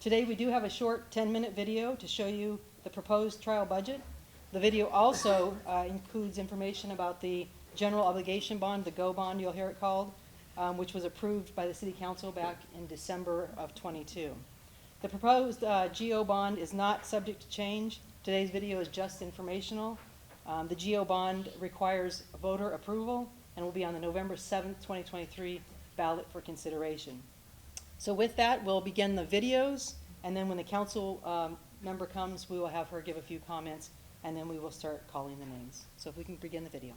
Today we do have a short 10-minute video to show you the proposed trial budget. The video also includes information about the general obligation bond, the GO bond you'll hear it called, which was approved by the City Council back in December of '22. The proposed GO bond is not subject to change. Today's video is just informational. The GO bond requires voter approval and will be on the November 7th, 2023 ballot for consideration. So with that, we'll begin the videos, and then when the council member comes, we will have her give a few comments, and then we will start calling the names. So if we can begin the video.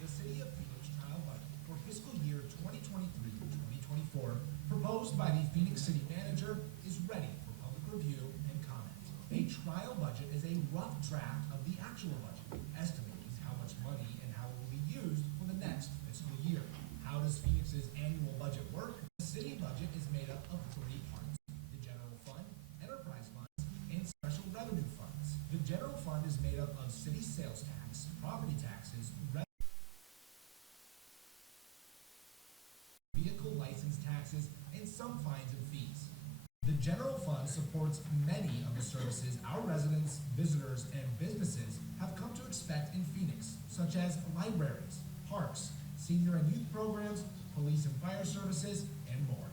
The City of Phoenix trial budget for fiscal year 2023-2024, proposed by the Phoenix City Manager, is ready for public review and comment. A trial budget is a rough draft of the actual budget, estimating how much money and how it will be used for the next fiscal year. How does Phoenix's annual budget work? The city budget is made up of three parts: the general fund, enterprise funds, and special revenue funds. The general fund is made up of city sales tax, property taxes, vehicle license taxes, and some fines and fees. The general fund supports many of the services our residents, visitors, and businesses have come to expect in Phoenix, such as libraries, parks, senior and youth programs, police and fire services, and more.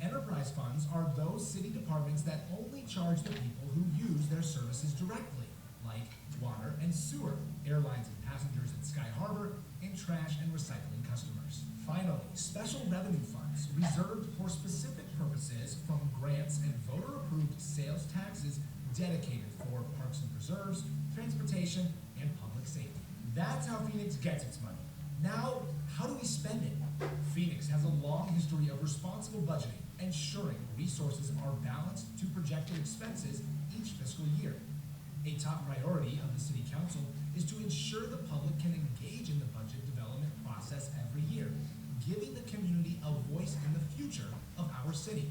Enterprise funds are those city departments that only charge the people who use their services directly, like water and sewer, airlines and passengers at Sky Harbor, and trash and recycling customers. Finally, special revenue funds, reserved for specific purposes from grants and voter-approved sales taxes dedicated for parks and preserves, transportation, and public safety. That's how Phoenix gets its money. Now, how do we spend it? Phoenix has a long history of responsible budgeting, ensuring resources are balanced to projected expenses each fiscal year. A top priority of the City Council is to ensure the public can engage in the budget development process every year, giving the community a voice in the future of our city.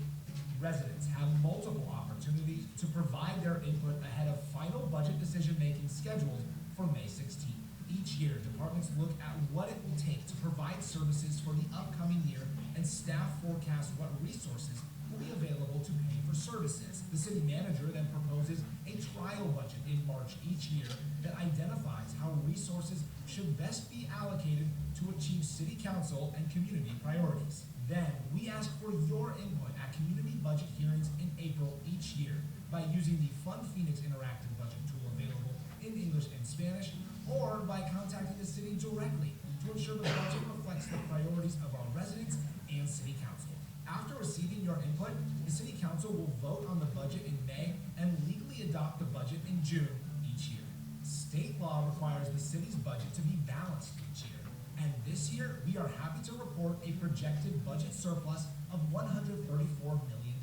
Residents have multiple opportunities to provide their input ahead of final budget decision-making scheduled for May 16th. Each year, departments look at what it will take to provide services for the upcoming year, and staff forecast what resources will be available to pay for services. The city manager then proposes a trial budget in March each year that identifies how resources should best be allocated to achieve city council and community priorities. Then, we ask for your input at community budget hearings in April each year by using the Fund Phoenix interactive budget tool available in English and Spanish, or by contacting the city directly to ensure the budget reflects the priorities of our residents and city council. After receiving your input, the city council will vote on the budget in May and legally adopt the budget in June each year. State law requires the city's budget to be balanced each year, and this year we are happy to report a projected budget surplus of $134 million.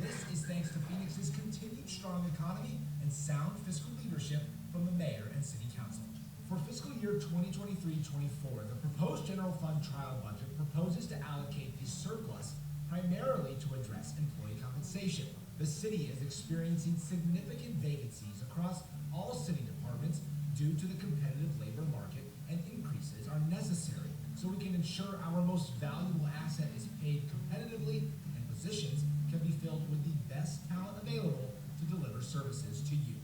This is thanks to Phoenix's continued strong economy and sound fiscal leadership from the mayor and city council. For fiscal year 2023-24, the proposed general fund trial budget proposes to allocate the surplus primarily to address employee compensation. The city is experiencing significant vacancies across all city departments due to the competitive labor market, and increases are necessary so we can ensure our most valuable asset is paid competitively and positions can be filled with the best talent available to deliver services to you.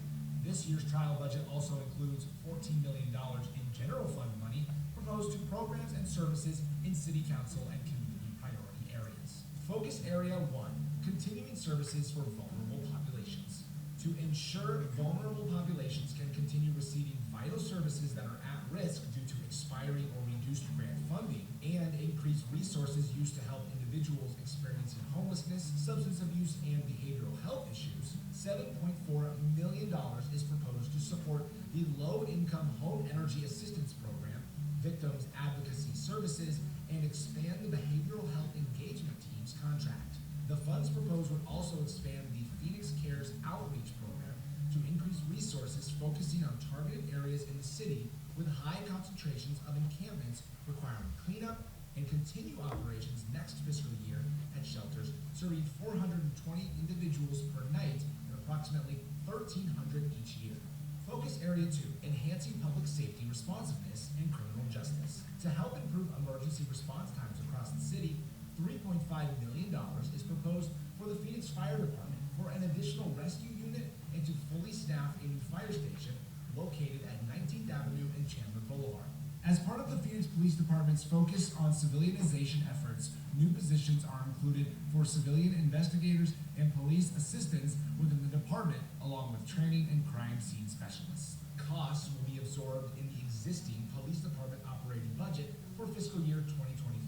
This year's trial budget also includes $14 million in general fund money proposed to programs and services in city council and community priority areas. Focus Area 1, continuing services for vulnerable populations. To ensure vulnerable populations can continue receiving vital services that are at risk due to expiring or reduced grant funding, and increase resources used to help individuals experiencing homelessness, substance abuse, and behavioral health issues, $7.4 million is proposed to support the Low-Income Home Energy Assistance Program, Victims Advocacy Services, and expand the Behavioral Health Engagement Team's contract. The funds proposed would also expand the Phoenix Cares Outreach Program to increase resources focusing on targeted areas in the city with high concentrations of encampments requiring cleanup, and continue operations next fiscal year at shelters serving 420 individuals per night and approximately 1,300 each year. Focus Area 2, enhancing public safety responsiveness and criminal justice. To help improve emergency response times across the city, million is proposed for the Phoenix Fire Department for an additional rescue unit and to fully staff a new fire station located at 19th Avenue and Chandler Boulevard. As part of the Phoenix Police Department's focus on civilianization efforts, new positions are included for civilian investigators and police assistants within the department, along with training and crime scene specialists. Costs will be absorbed in the existing police department operating budget for fiscal year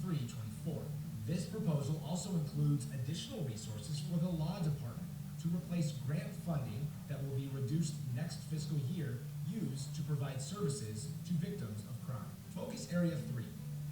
2023-24. This proposal also includes additional resources for the law department to replace grant funding that will be reduced next fiscal year used to provide services to victims of crime. Focus Area 3,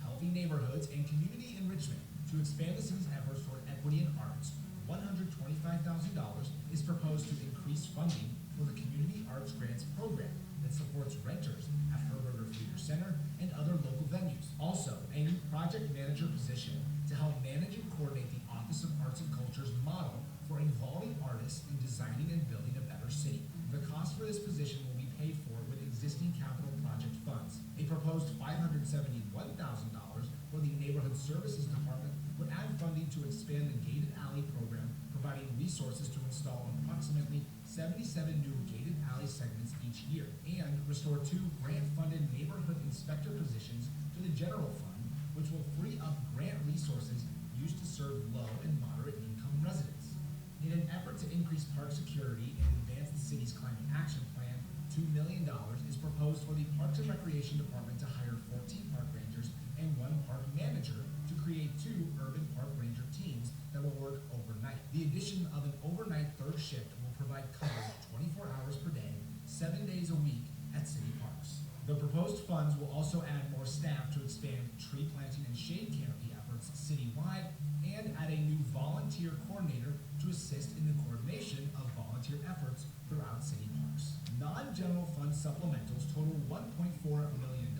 Healthy Neighborhoods and Community Enrichment. To expand the city's efforts toward equity in arts, $125,000 is proposed to increase funding for the Community Arts Grants Program that supports renters at Herberger Theater Center and other local venues. Also, a new project manager position to help manage and coordinate the Office of Arts and Culture's model for involving artists in designing and building a better city. The cost for this position will be paid for with existing capital project funds. A proposed $571,000 for the Neighborhood Services Department would add funding to expand the gated alley program, providing resources to install approximately 77 new gated alley segments each year, and restore 2 grant-funded neighborhood inspector positions to the general fund, which will free up grant resources used to serve low and moderate income residents. In an effort to increase park security and advance the city's climate action plan, $2 million is proposed for the Parks and Recreation Department to hire 14 park rangers and 1 park manager to create 2 urban park ranger teams that will work overnight. The addition of an overnight third shift will provide coverage 24 hours per day, 7 days a week at city parks. The proposed funds will also add more staff to expand tree planting and shade canopy efforts citywide and add a new volunteer coordinator to assist in the coordination of volunteer efforts throughout city parks. Non-general fund supplementals total $1.4 million.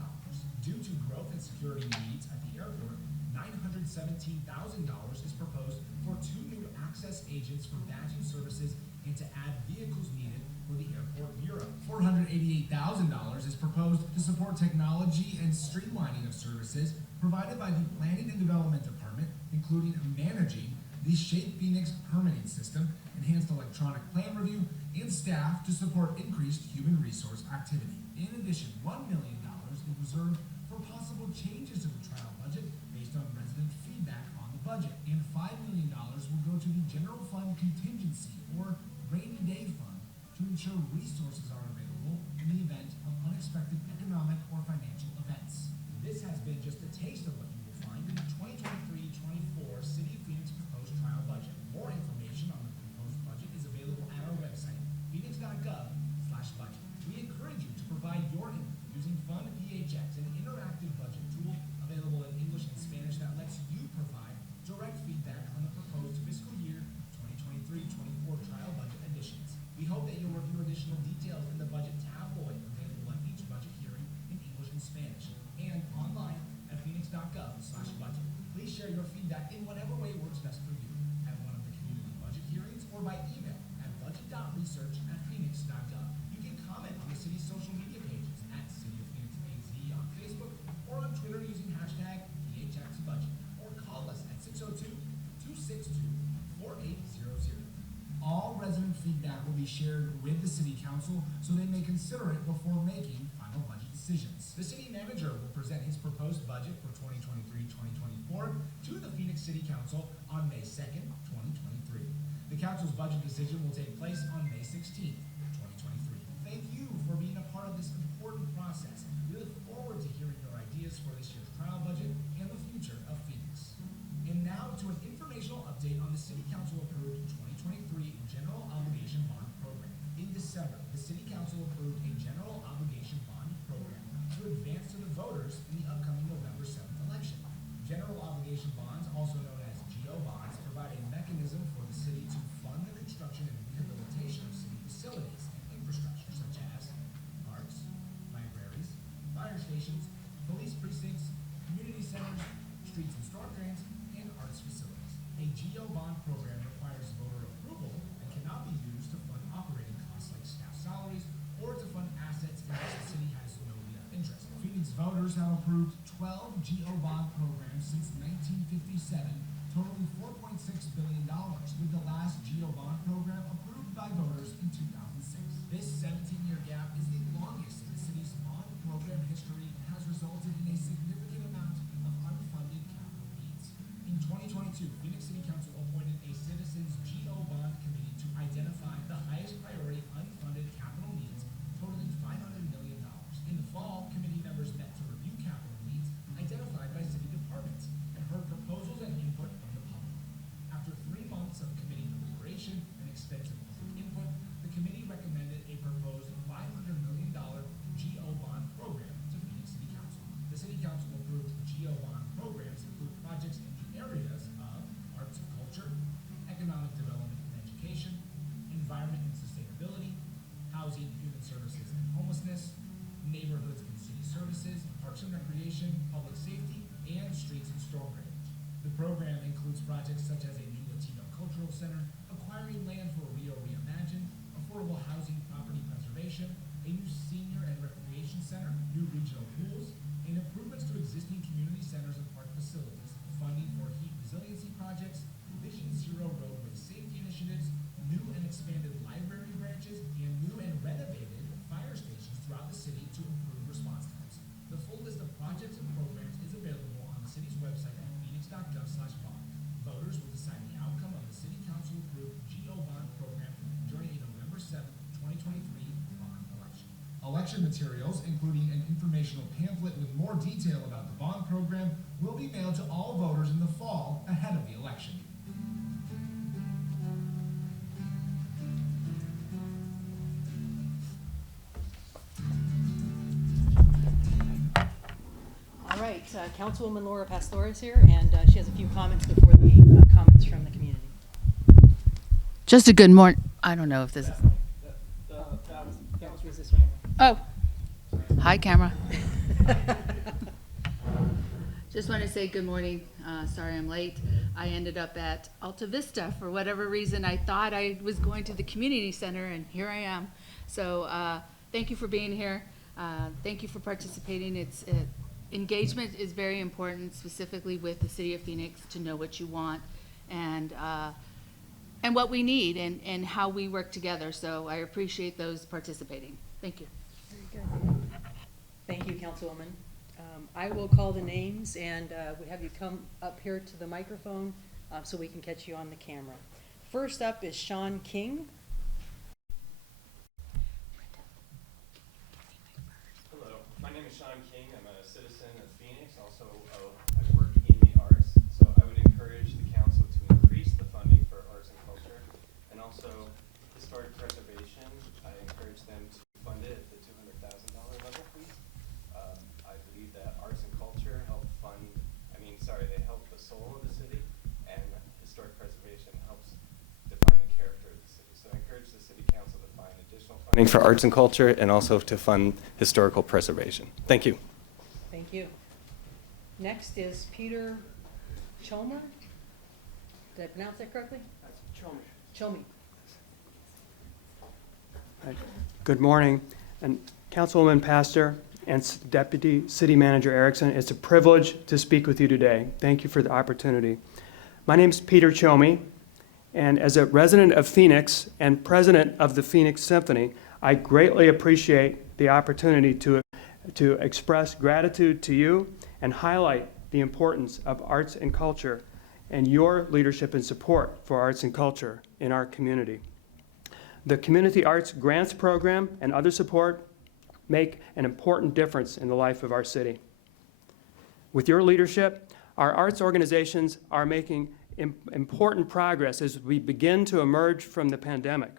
Due to growth and security needs at the airport, $917,000 is proposed for 2 new access agents for badging services and to add vehicles needed for the airport bureau. $488,000 is proposed to support technology and streamlining of services provided by the Planning and Development Department, including managing the Shape Phoenix permitting system, enhanced electronic plan review, and staff to support increased human resource activity. In addition, $1 million is reserved for possible changes to the trial budget based on resident feedback on the budget, and $5 million will go to the general fund contingency or rainy day fund to ensure resources are available in the event of unexpected economic or financial events. This has been just a taste of what you will find in the 2023-24 City of Phoenix proposed trial budget. More information on the proposed budget is available at our website, Phoenix.gov/budget. We encourage you to provide your input using Fund PHX, an interactive budget tool available in English and Spanish that lets you provide direct feedback on the proposed fiscal year 2023-24 trial budget additions. We hope that you'll review additional details in the budget tabloid available at each budget hearing in English and Spanish and online at Phoenix.gov/budget. Please share your feedback in whatever way works best for you at one of the community budget hearings or by email at budget.research@Phoenix.gov. You can comment on the city's social media pages at CityofPhoenixAZ on Facebook or on Twitter using hashtag PHXBudget, or call us at 602-262-4800. All resident feedback will be shared with the City Council so they may consider it before making final budget decisions. The City Manager will present his proposed budget for 2023-2024 to the Phoenix City Council on May 2nd, 2023. The Council's budget decision will take place on May 16th, 2023. Thank you for being a part of this important process. We look forward to hearing your ideas for this year's trial budget and the future of Phoenix. And now to an informational update on the City Council approved 2023 General Obligation Bond Program. In December, the City Council approved a General Obligation Bond Program to advance to the voters in the upcoming November 7th election. General Obligation Bonds, also known as GO bonds, provide a mechanism for the city to fund the construction and rehabilitation of city facilities and infrastructure such as parks, libraries, fire stations, police precincts, community centers, streets and storm drains, and arts facilities. A GO bond program requires voter approval and cannot be used to fund operating costs like staff salaries or to fund assets in which the city has no interest. Phoenix voters have approved 12 GO bond programs since 1957, totaling $4.5 billion, with the last GO bond program approved by voters in 2006. This 17-year gap is the longest in the city's bond program history and has resulted in a significant amount of unfunded capital needs. In 2022, Phoenix City Council appointed a Citizens GO Bond Committee to identify the highest priority unfunded capital needs, totaling $500 million. In the fall, committee members met to review capital needs identified by city departments and heard proposals and input from the public. After 3 months of committee deliberation and extensive public input, the committee recommended a proposed $500 million GO Bond program to Phoenix City Council. The City Council approved GO Bond programs include projects in the areas of arts and culture, economic development and education, environment and sustainability, housing, human services and homelessness, neighborhoods and city services, parks and recreation, public safety, and streets and storm drainage. The program includes projects such as a new Latino cultural center, acquiring land for Rio Reimagined, affordable housing property preservation, a new senior and recreation center, new regional pools, and improvements to existing community centers and park facilities, funding for heat resiliency projects, Vision Zero roadway safety initiatives, new and expanded library branches, and new and renovated fire stations throughout the city to improve response times. The full list of projects and programs is available on the city's website at Phoenix.gov/bond. Voters will decide the outcome of the City Council approved GO Bond program during a November 7, 2023 bond election. Election materials, including an informational pamphlet with more detail about the bond program, will be mailed to all voters in the fall ahead of the election. All right, Councilwoman Laura Pastor is here, and she has a few comments before the comments from the community. Just a good morning. I don't know if this is. Yeah, let's use this one. Oh, hi, camera. Just want to say good morning. Sorry I'm late. I ended up at Alta Vista for whatever reason. I thought I was going to the community center, and here I am. So thank you for being here. Thank you for participating. Engagement is very important, specifically with the City of Phoenix, to know what you want and what we need and how we work together. So I appreciate those participating. Thank you. Very good. Thank you, Councilwoman. I will call the names and we have you come up here to the microphone so we can catch you on the camera. First up is Sean King. Hello, my name is Sean King. I'm a citizen of Phoenix. Also, I work in the arts. So I would encourage the council to increase the funding for arts and culture, and also historic preservation. I encourage them to fund it at the $200,000 level, please. I believe that arts and culture they help the soul of the city, and historic preservation helps define the character of the city. So I encourage the city council to find additional funding for arts and culture, and also to fund historical preservation. Thank you. Thank you. Next is Peter Chomer. Did I pronounce that correctly? Chomi. Good morning, and Councilwoman Pastor and Deputy City Manager Erickson, it's a privilege to speak with you today. Thank you for the opportunity. My name is Peter Chomi, and as a resident of Phoenix and president of the Phoenix Symphony, I greatly appreciate the opportunity to express gratitude to you and highlight the importance of arts and culture and your leadership and support for arts and culture in our community. The Community Arts Grants Program and other support make an important difference in the life of our city. With your leadership, our arts organizations are making important progress as we begin to emerge from the pandemic.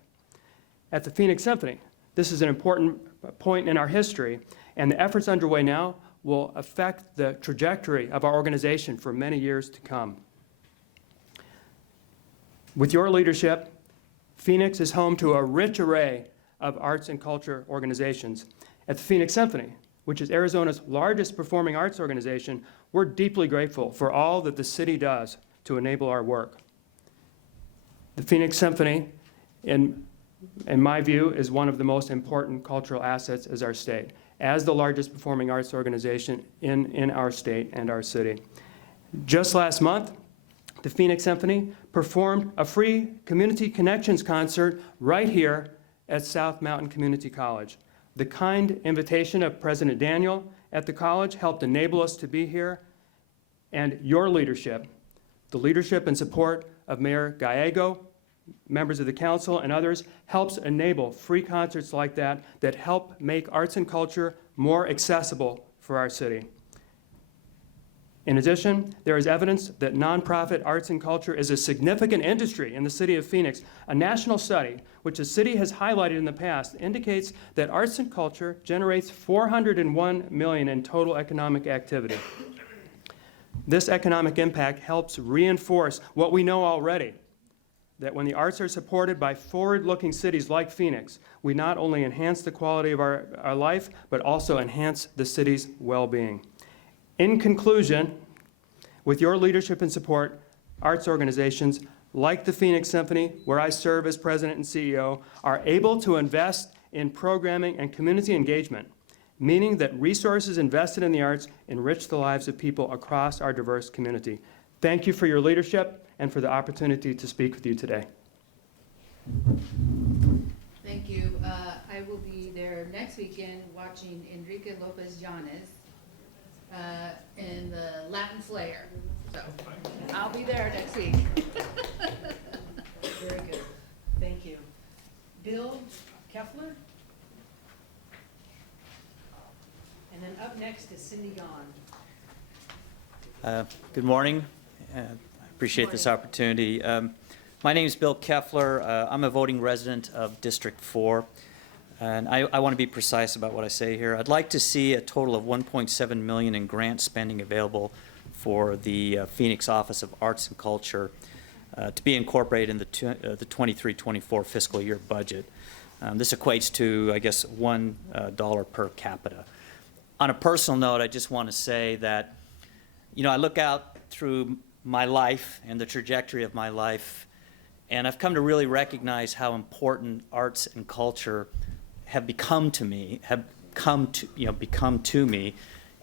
At the Phoenix Symphony, this is an important point in our history, and the efforts underway now will affect the trajectory of our organization for many years to come. With your leadership, Phoenix is home to a rich array of arts and culture organizations. At the Phoenix Symphony, which is Arizona's largest performing arts organization, we're deeply grateful for all that the city does to enable our work. The Phoenix Symphony, in my view, is one of the most important cultural assets as our state, as the largest performing arts organization in our state and our city. Just last month, the Phoenix Symphony performed a free Community Connections concert right here at South Mountain Community College. The kind invitation of President Daniel at the college helped enable us to be here, and your leadership, the leadership and support of Mayor Gallego, members of the council, and others, helps enable free concerts like that that help make arts and culture more accessible for our city. In addition, there is evidence that nonprofit arts and culture is a significant industry in the city of Phoenix. A national study, which the city has highlighted in the past, indicates that arts and culture generates $401 million in total economic activity. This economic impact helps reinforce what we know already, that when the arts are supported by forward-looking cities like Phoenix, we not only enhance the quality of our life, but also enhance the city's well-being. In conclusion, with your leadership and support, arts organizations like the Phoenix Symphony, where I serve as president and CEO, are able to invest in programming and community engagement, meaning that resources invested in the arts enrich the lives of people across our diverse community. Thank you for your leadership and for the opportunity to speak with you today. Thank you. I will be there next weekend watching Enrique Lopez-Llanes in the Latin Flair. So I'll be there next week. Very good. Thank you. Bill Keffler? And then up next is Cindy Gahn. Good morning. I appreciate this opportunity. My name is Bill Keffler. I'm a voting resident of District 4, and I want to be precise about what I say here. I'd like to see a total of $1.7 million in grant spending available for the Phoenix Office of Arts and Culture to be incorporated in the 23-24 fiscal year budget. This equates to, I guess, $1 per capita. On a personal note, I just want to say that, you know, I look out through my life and the trajectory of my life, and I've come to really recognize how important arts and culture have become to me, become to me,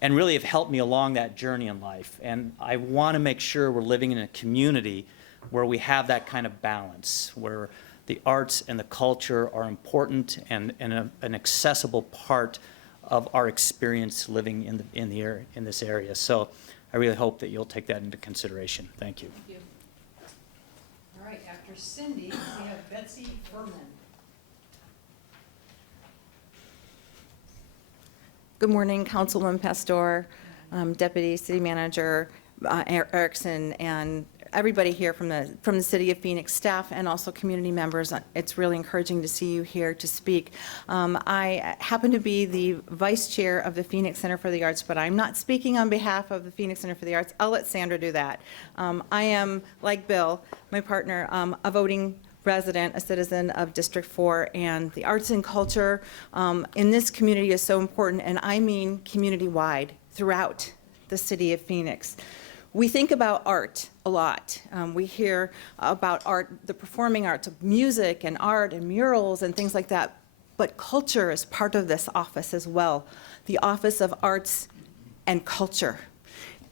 and really have helped me along that journey in life. And I want to make sure we're living in a community where we have that kind of balance, where the arts and the culture are important and an accessible part of our experience living in this area. So I really hope that you'll take that into consideration. Thank you. Thank you. All right, after Cindy, we have Betsy Furman. Good morning, Councilwoman Pastor, Deputy City Manager Erickson, and everybody here from the City of Phoenix staff and also community members. It's really encouraging to see you here to speak. I happen to be the vice chair of the Phoenix Center for the Arts, but I'm not speaking on behalf of the Phoenix Center for the Arts. I'll let Sandra do that. I am, like Bill, my partner, a voting resident, a citizen of District 4, and the arts and culture in this community is so important, and I mean community-wide throughout the city of Phoenix. We think about art a lot. We hear about art, the performing arts, music and art and murals and things like that, but culture is part of this office as well, the Office of Arts and Culture.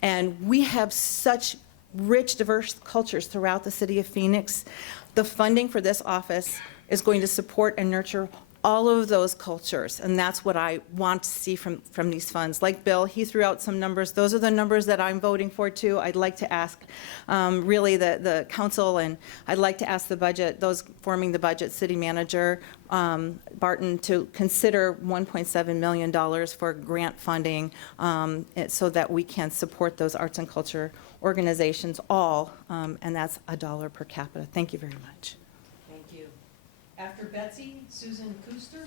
And we have such rich, diverse cultures throughout the city of Phoenix. The funding for this office is going to support and nurture all of those cultures, and that's what I want to see from these funds. Like Bill, he threw out some numbers. Those are the numbers that I'm voting for too. I'd like to ask really the council, and I'd like to ask the budget, those forming the budget, City Manager Barton, to consider $1.7 million for grant funding so that we can support those arts and culture organizations all, and that's $1 per capita. Thank you very much. Thank you. After Betsy, Susan Kuster.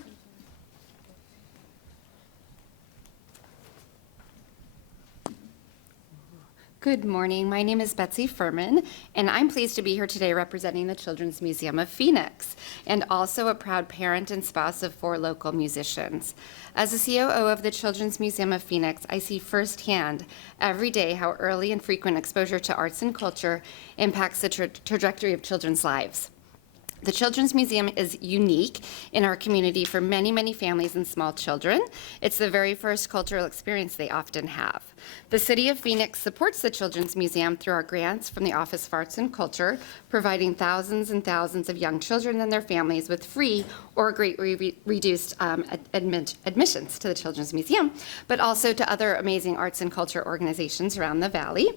Good morning. My name is Betsy Furman, and I'm pleased to be here today representing the Children's Museum of Phoenix, and also a proud parent and spouse of 4 local musicians. As the COO of the Children's Museum of Phoenix, I see firsthand every day how early and frequent exposure to arts and culture impacts the trajectory of children's lives. The Children's Museum is unique in our community for many, many families and small children. It's the very first cultural experience they often have. The City of Phoenix supports the Children's Museum through our grants from the Office of Arts and Culture, providing thousands and thousands of young children and their families with free or greatly reduced admissions to the Children's Museum, but also to other amazing arts and culture organizations around the Valley.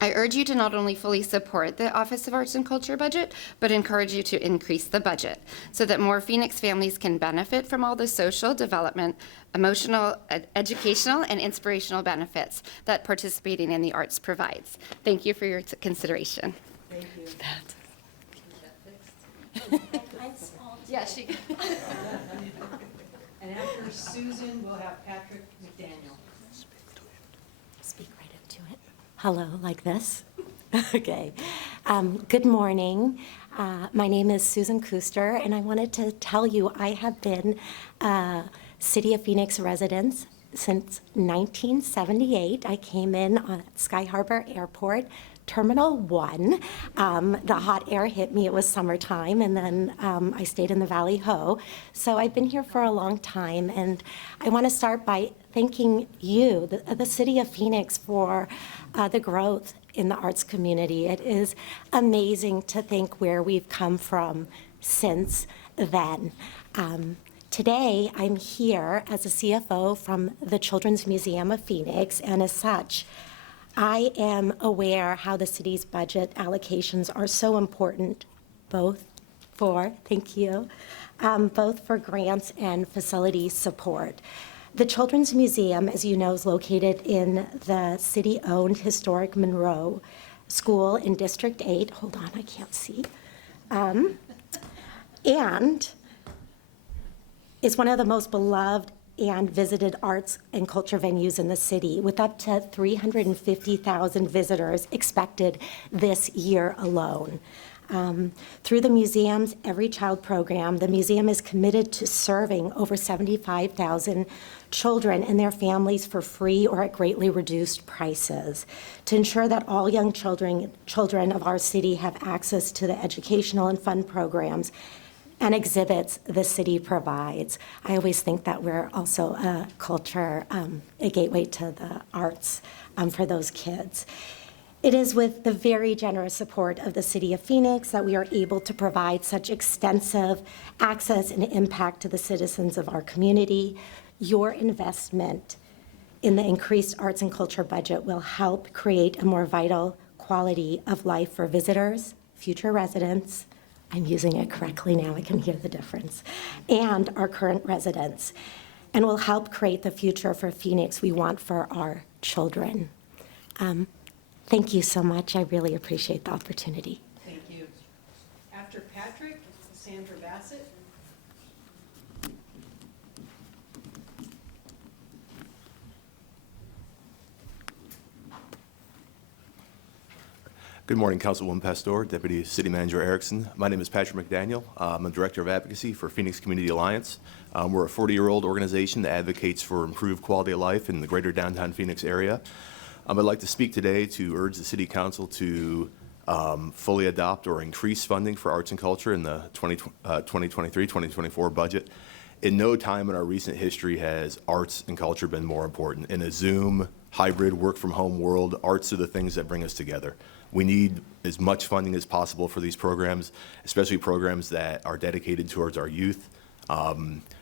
I urge you to not only fully support the Office of Arts and Culture budget, but encourage you to increase the budget so that more Phoenix families can benefit from all the social development, emotional, educational, and inspirational benefits that participating in the arts provides. Thank you for your consideration. Thank you. Yeah, she. And after Susan, we'll have Patrick McDaniel. Speak right up to it. Hello, like this? Okay. Good morning. My name is Susan Kuster, and I wanted to tell you I have been a City of Phoenix resident since 1978. I came in at Sky Harbor Airport, Terminal 1. The hot air hit me. It was summertime, and then I stayed in the Valley Ho. So I've been here for a long time, and I want to start by thanking you, the City of Phoenix, for the growth in the arts community. It is amazing to think where we've come from since then. Today, I'm here as a CFO from the Children's Museum of Phoenix, and as such, I am aware how the city's budget allocations are so important, both for grants and facility support. The Children's Museum, as you know, is located in the city-owned historic Monroe School in District 8. Hold on, I can't see. And is one of the most beloved and visited arts and culture venues in the city, with up to 350,000 visitors expected this year alone. Through the museum's Every Child program, the museum is committed to serving over 75,000 children and their families for free or at greatly reduced prices to ensure that all young children of our city have access to the educational and fun programs and exhibits the city provides. I always think that we're also a culture, a gateway to the arts for those kids. It is with the very generous support of the City of Phoenix that we are able to provide such extensive access and impact to the citizens of our community. Your investment in the increased arts and culture budget will help create a more vital quality of life for visitors, future residents, I'm using it correctly now, I can hear the difference, and our current residents, and will help create the future for Phoenix we want for our children. Thank you so much. I really appreciate the opportunity. Thank you. After Patrick, Sandra Bassett. Good morning, Councilwoman Pastor, Deputy City Manager Erickson. My name is Patrick McDaniel. I'm the Director of Advocacy for Phoenix Community Alliance. We're a 40-year-old organization that advocates for improved quality of life in the greater downtown Phoenix area. I'd like to speak today to urge the City Council to fully adopt or increase funding for arts and culture in the 2023-2024 budget. In no time in our recent history has arts and culture been more important. In a Zoom, hybrid, work-from-home world, arts are the things that bring us together. We need as much funding as possible for these programs, especially programs that are dedicated towards our youth.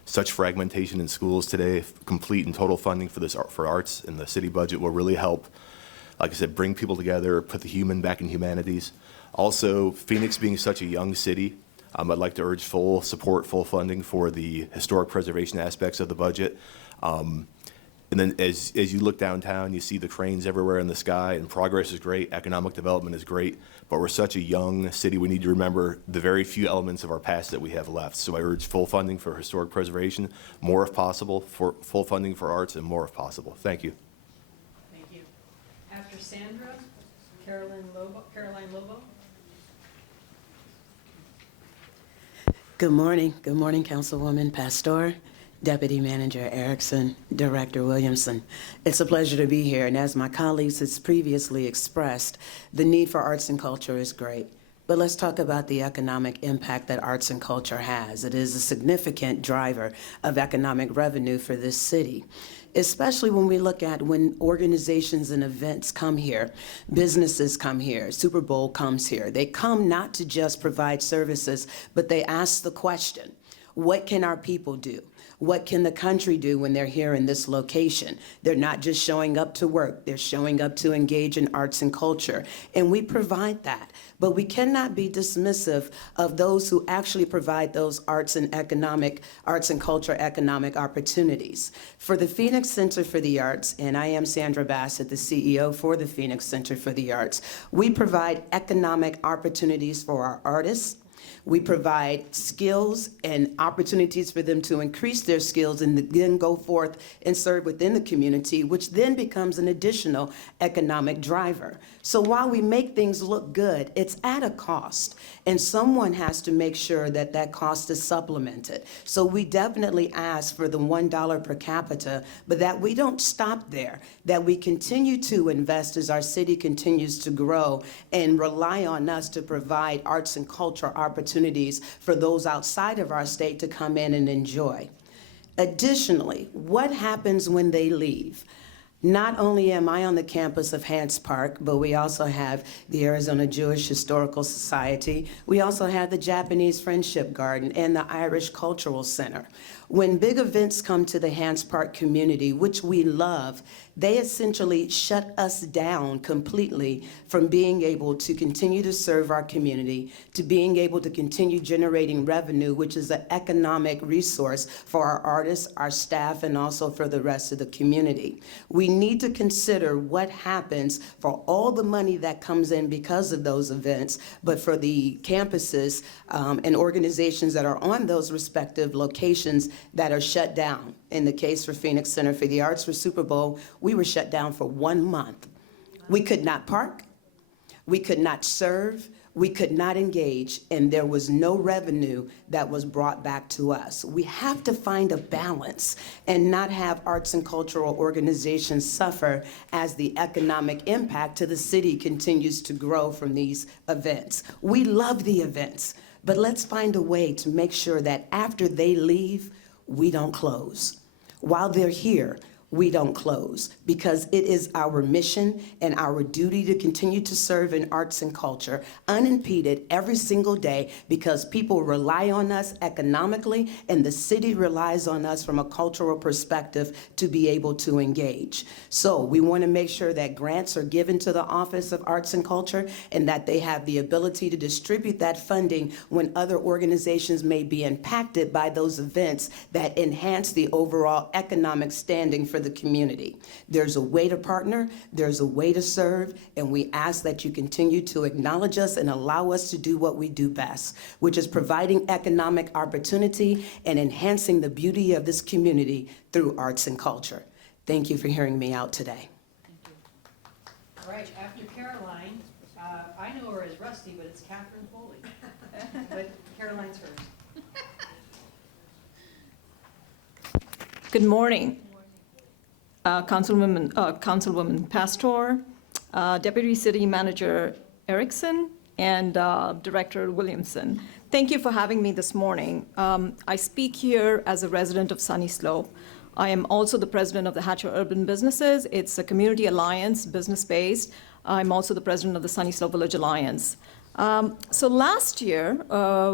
Such fragmentation in schools today, complete and total funding for arts in the city budget will really help, like I said, bring people together, put the human back in humanities. Also, Phoenix being such a young city, I'd like to urge full support, full funding for the historic preservation aspects of the budget. And then as you look downtown, you see the cranes everywhere in the sky, and progress is great, economic development is great, but we're such a young city, we need to remember the very few elements of our past that we have left. So I urge full funding for historic preservation, more if possible, for full funding for arts, and more if possible. Thank you. Thank you. After Sandra, Caroline Lobo. Good morning, Councilwoman Pastor, Deputy Manager Erickson, Director Williamson. It's a pleasure to be here, and as my colleagues has previously expressed, the need for arts and culture is great. But let's talk about the economic impact that arts and culture has. It is a significant driver of economic revenue for this city, especially when we look at when organizations and events come here, businesses come here, Super Bowl comes here. They come not to just provide services, but they ask the question, what can our people do? What can the country do when they're here in this location? They're not just showing up to work, they're showing up to engage in arts and culture, and we provide that. But we cannot be dismissive of those who actually provide those arts and culture economic opportunities. For the Phoenix Center for the Arts, and I am Sandra Bassett, the CEO for the Phoenix Center for the Arts, we provide economic opportunities for our artists. We provide skills and opportunities for them to increase their skills and then go forth and serve within the community, which then becomes an additional economic driver. So while we make things look good, it's at a cost, and someone has to make sure that that cost is supplemented. So we definitely ask for the $1 per capita, but that we don't stop there, that we continue to invest as our city continues to grow and rely on us to provide arts and culture opportunities for those outside of our state to come in and enjoy. Additionally, what happens when they leave? Not only am I on the campus of Hance Park, but we also have the Arizona Jewish Historical Society. We also have the Japanese Friendship Garden and the Irish Cultural Center. When big events come to the Hance Park community, which we love, they essentially shut us down completely from being able to continue to serve our community, to being able to continue generating revenue, which is an economic resource for our artists, our staff, and also for the rest of the community. We need to consider what happens for all the money that comes in because of those events, but for the campuses and organizations that are on those respective locations that are shut down. In the case for Phoenix Center for the Arts for Super Bowl, we were shut down for 1 month. We could not park, we could not serve, we could not engage, and there was no revenue that was brought back to us. We have to find a balance and not have arts and cultural organizations suffer as the economic impact to the city continues to grow from these events. We love the events, but let's find a way to make sure that after they leave, we don't close. While they're here, we don't close, because it is our mission and our duty to continue to serve in arts and culture unimpeded every single day, because people rely on us economically and the city relies on us from a cultural perspective to be able to engage. So we want to make sure that grants are given to the Office of Arts and Culture and that they have the ability to distribute that funding when other organizations may be impacted by those events that enhance the overall economic standing for the community. There's a way to partner, there's a way to serve, and we ask that you continue to acknowledge us and allow us to do what we do best, which is providing economic opportunity and enhancing the beauty of this community through arts and culture. Thank you for hearing me out today. All right, after Caroline, I know her as Rusty, but it's Catherine Foley. But Caroline's first. Good morning, Councilwoman Pastor, Deputy City Manager Erickson, and Director Williamson. Thank you for having me this morning. I speak here as a resident of Sunny Slope. I am also the president of the Hatcher Urban Businesses. It's a community alliance, business-based. I'm also the president of the Sunny Slope Village Alliance. So last year,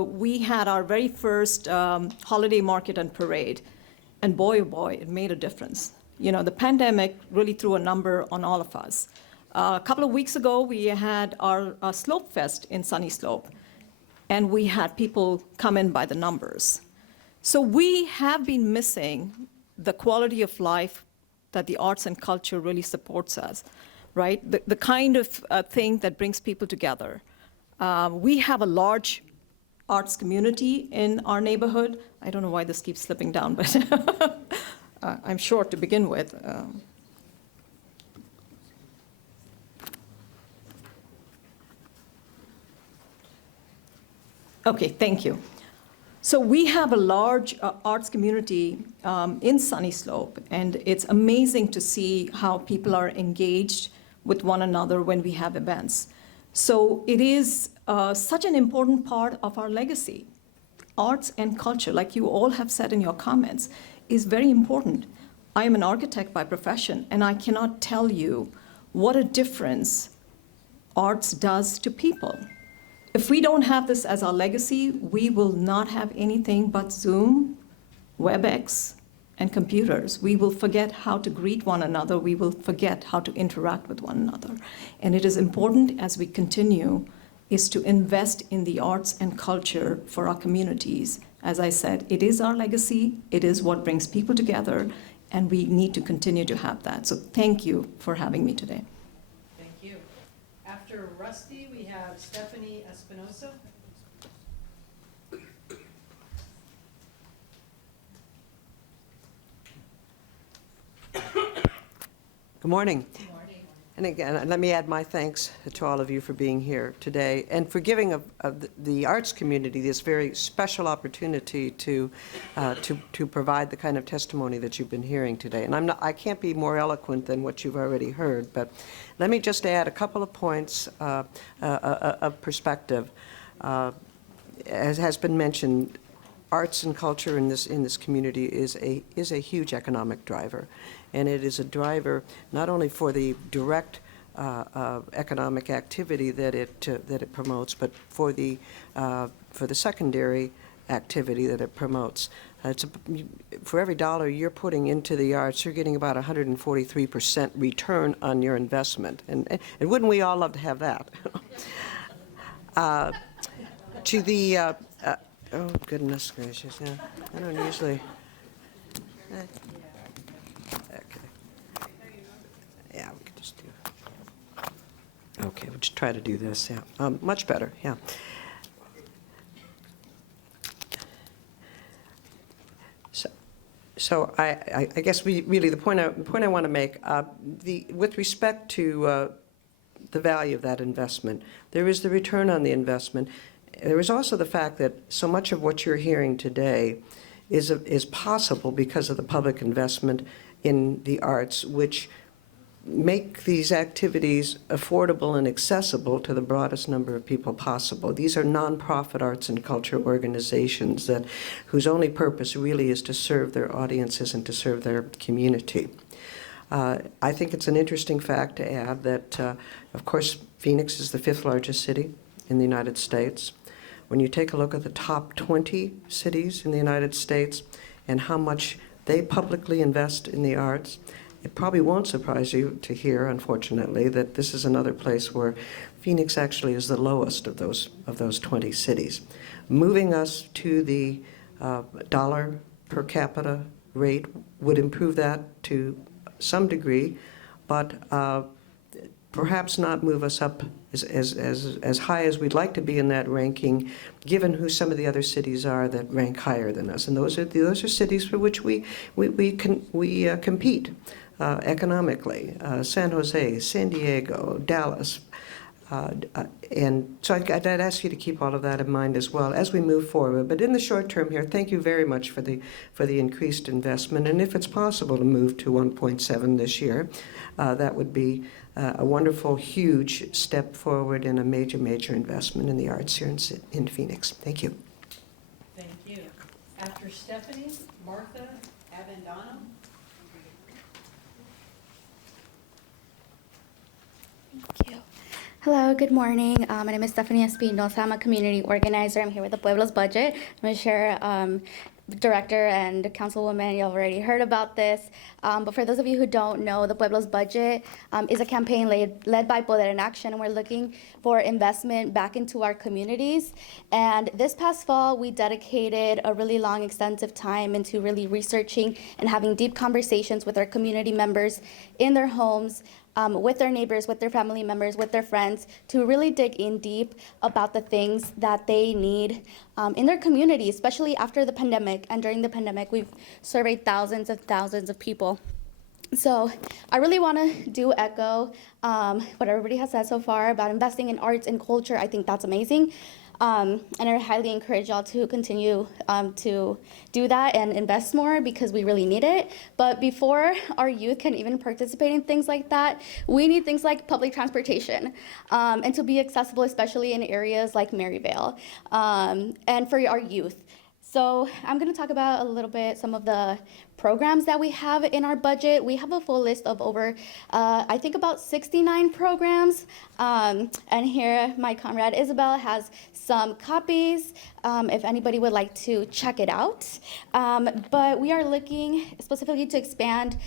we had our very first holiday market and parade. And boy, oh boy, it made a difference. You know, the pandemic really threw a number on all of us. A couple of weeks ago, we had our Slope Fest in Sunny Slope, and we had people come in by the numbers. So we have been missing the quality of life that the arts and culture really supports us, right? The kind of thing that brings people together. We have a large arts community in our neighborhood. I don't know why this keeps slipping down, but I'm short to begin with. Okay, thank you. So we have a large arts community in Sunny Slope, and it's amazing to see how people are engaged with one another when we have events. So it is such an important part of our legacy. Arts and culture, like you all have said in your comments, is very important. I am an architect by profession, and I cannot tell you what a difference arts does to people. If we don't have this as our legacy, we will not have anything but Zoom, WebEx, and computers. We will forget how to greet one another. We will forget how to interact with one another. And it is important as we continue is to invest in the arts and culture for our communities. As I said, it is our legacy. It is what brings people together, and we need to continue to have that. So thank you for having me today. Thank you. After Rusty, we have Stephanie Espinosa. Good morning. Good morning. And again, let me add my thanks to all of you for being here today and for giving the arts community this very special opportunity to provide the kind of testimony that you've been hearing today. And I can't be more eloquent than what you've already heard, but let me just add a couple of points of perspective. As has been mentioned, arts and culture in this community is a huge economic driver. And it is a driver not only for the direct economic activity that it promotes, but for the secondary activity that it promotes. For every dollar you're putting into the arts, you're getting about 143% return on your investment. And wouldn't we all love to have that? Oh, goodness gracious, yeah. I don't usually... Yeah, we could just do... Okay, we'll just try to do this, yeah. Much better, yeah. So I guess really the point I want to make, with respect to the value of that investment, there is the return on the investment. There is also the fact that so much of what you're hearing today is possible because of the public investment in the arts, which make these activities affordable and accessible to the broadest number of people possible. These are nonprofit arts and culture organizations whose only purpose really is to serve their audiences and to serve their community. I think it's an interesting fact to add that, of course, Phoenix is the 5th largest city in the United States. When you take a look at the top 20 cities in the United States and how much they publicly invest in the arts, it probably won't surprise you to hear, unfortunately, that this is another place where Phoenix actually is the lowest of those 20 cities. Moving us to the dollar per capita rate would improve that to some degree, but perhaps not move us up as high as we'd like to be in that ranking, given who some of the other cities are that rank higher than us. And those are cities for which we compete economically. San Jose, San Diego, Dallas. And so I'd ask you to keep all of that in mind as well as we move forward. But in the short term here, thank you very much for the increased investment. And if it's possible to move to 1.7 this year, that would be a wonderful, huge step forward and a major, major investment in the arts here in Phoenix. Thank you. Thank you. After Stephanie, Martha Avendano. Thank you. Hello, good morning. My name is Stephanie Espinosa. I'm a community organizer. I'm here with the Pueblo's Budget. I'm going to share Director and Councilwoman, you've already heard about this. But for those of you who don't know, the Pueblo's Budget is a campaign led by Poder in Action, and we're looking for investment back into our communities. And this past fall, we dedicated a really long, extensive time into really researching and having deep conversations with our community members in their homes, with their neighbors, with their family members, with their friends, to really dig in deep about the things that they need in their community, especially after the pandemic. And during the pandemic, we've surveyed thousands of people. So I really want to echo what everybody has said so far about investing in arts and culture. I think that's amazing. And I highly encourage y'all to continue to do that and invest more because we really need it. But before our youth can even participate in things like that, we need things like public transportation and to be accessible, especially in areas like Maryvale, and for our youth. So I'm going to talk about a little bit some of the programs that we have in our budget. We have a full list of over, I think about 69 programs. And here my comrade Isabel has some copies if anybody would like to check it out. But we are looking specifically to expand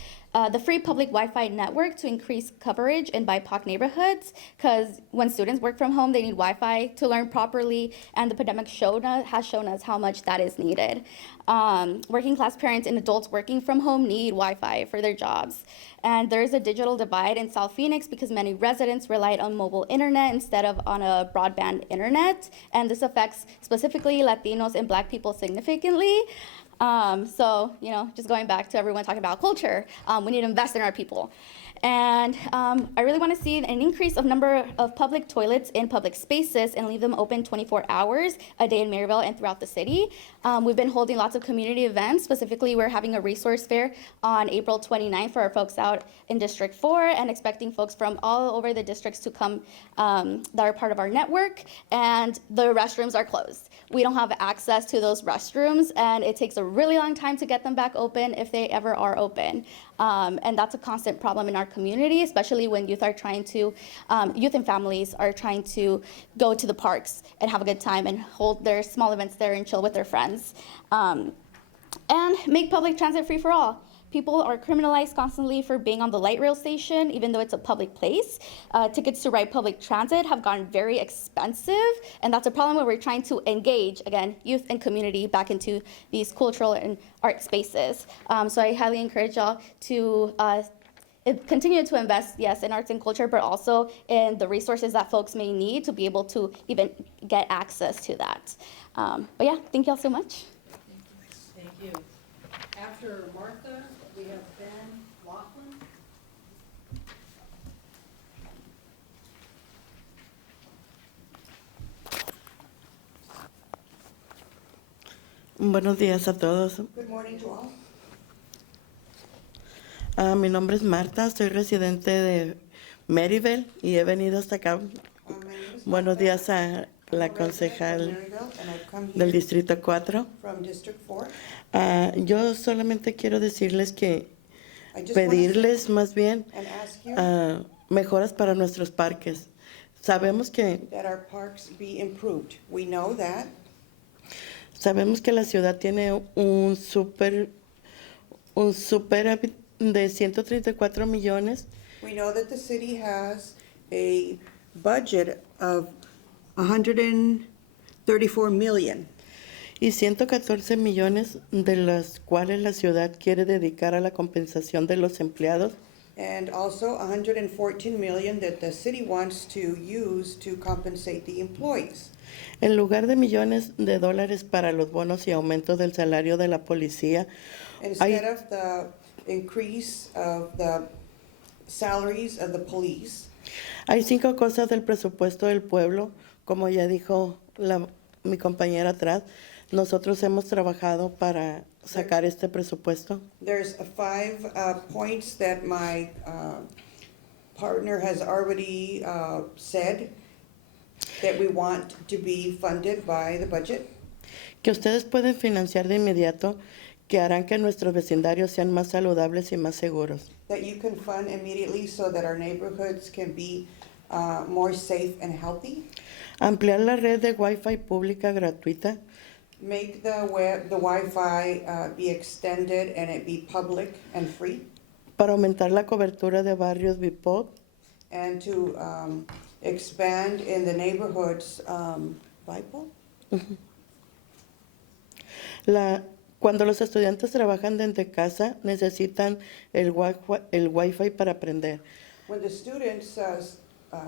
the free public Wi-Fi network to increase coverage in BIPOC neighborhoods, because when students work from home, they need Wi-Fi to learn properly, and the pandemic has shown us how much that is needed. Working class parents and adults working from home need Wi-Fi for their jobs. And there is a digital divide in South Phoenix because many residents relied on mobile internet instead of on a broadband internet, and this affects specifically Latinos and Black people significantly. So, just going back to everyone talking about culture, we need to invest in our people. And I really want to see an increase of number of public toilets in public spaces and leave them open 24 hours a day in Maryvale and throughout the city. We've been holding lots of community events. Specifically, we're having a resource fair on April 29th for our folks out in District 4 and expecting folks from all over the districts to come that are part of our network. And the restrooms are closed. We don't have access to those restrooms, and it takes a really long time to get them back open if they ever are open. And that's a constant problem in our community, especially when youth and families are trying to go to the parks and have a good time and hold their small events there and chill with their friends. And make public transit free for all. People are criminalized constantly for being on the light rail station, even though it's a public place. Tickets to ride public transit have gotten very expensive, and that's a problem where we're trying to engage, again, youth and community back into these cultural and art spaces. So I highly encourage y'all to continue to invest, yes, in arts and culture, but also in the resources that folks may need to be able to even get access to that. But yeah, thank y'all so much. Thank you. After Martha, we have Ben Laughlin. Buenos días a todos. Good morning to all. Mi nombre es Marta, soy residente de Maryvale y he venido hasta acá. Buenos días a la concejal del Distrito 4. Yo solamente quiero decirles que pedirles más bien mejoras para nuestros parques. Sabemos que la ciudad tiene un superávit de 134 millones. We know that the city has a budget of 134 million. Y 114 millones de los cuales la ciudad quiere dedicar a la compensación de los empleados. And also 114 million that the city wants to use to compensate the employees. En lugar de millones de dólares para los bonos y aumentos del salario de la policía, Instead of the increase of the salaries of the police, hay 5 cosas del presupuesto del pueblo, como ya dijo mi compañera atrás. Nosotros hemos trabajado para sacar este presupuesto. There's 5 points that my partner has already said that we want to be funded by the budget. Que ustedes pueden financiar de inmediato, que harán que nuestros vecindarios sean más saludables y más seguros. That you can fund immediately so that our neighborhoods can be more safe and healthy. Ampliar la red de Wi-Fi pública gratuita. Make the Wi-Fi be extended and it be public and free. Para aumentar la cobertura de barrios BIPOC. And to expand in the neighborhoods, BIPOC. Cuando los estudiantes trabajan desde casa, necesitan el Wi-Fi para aprender. When the students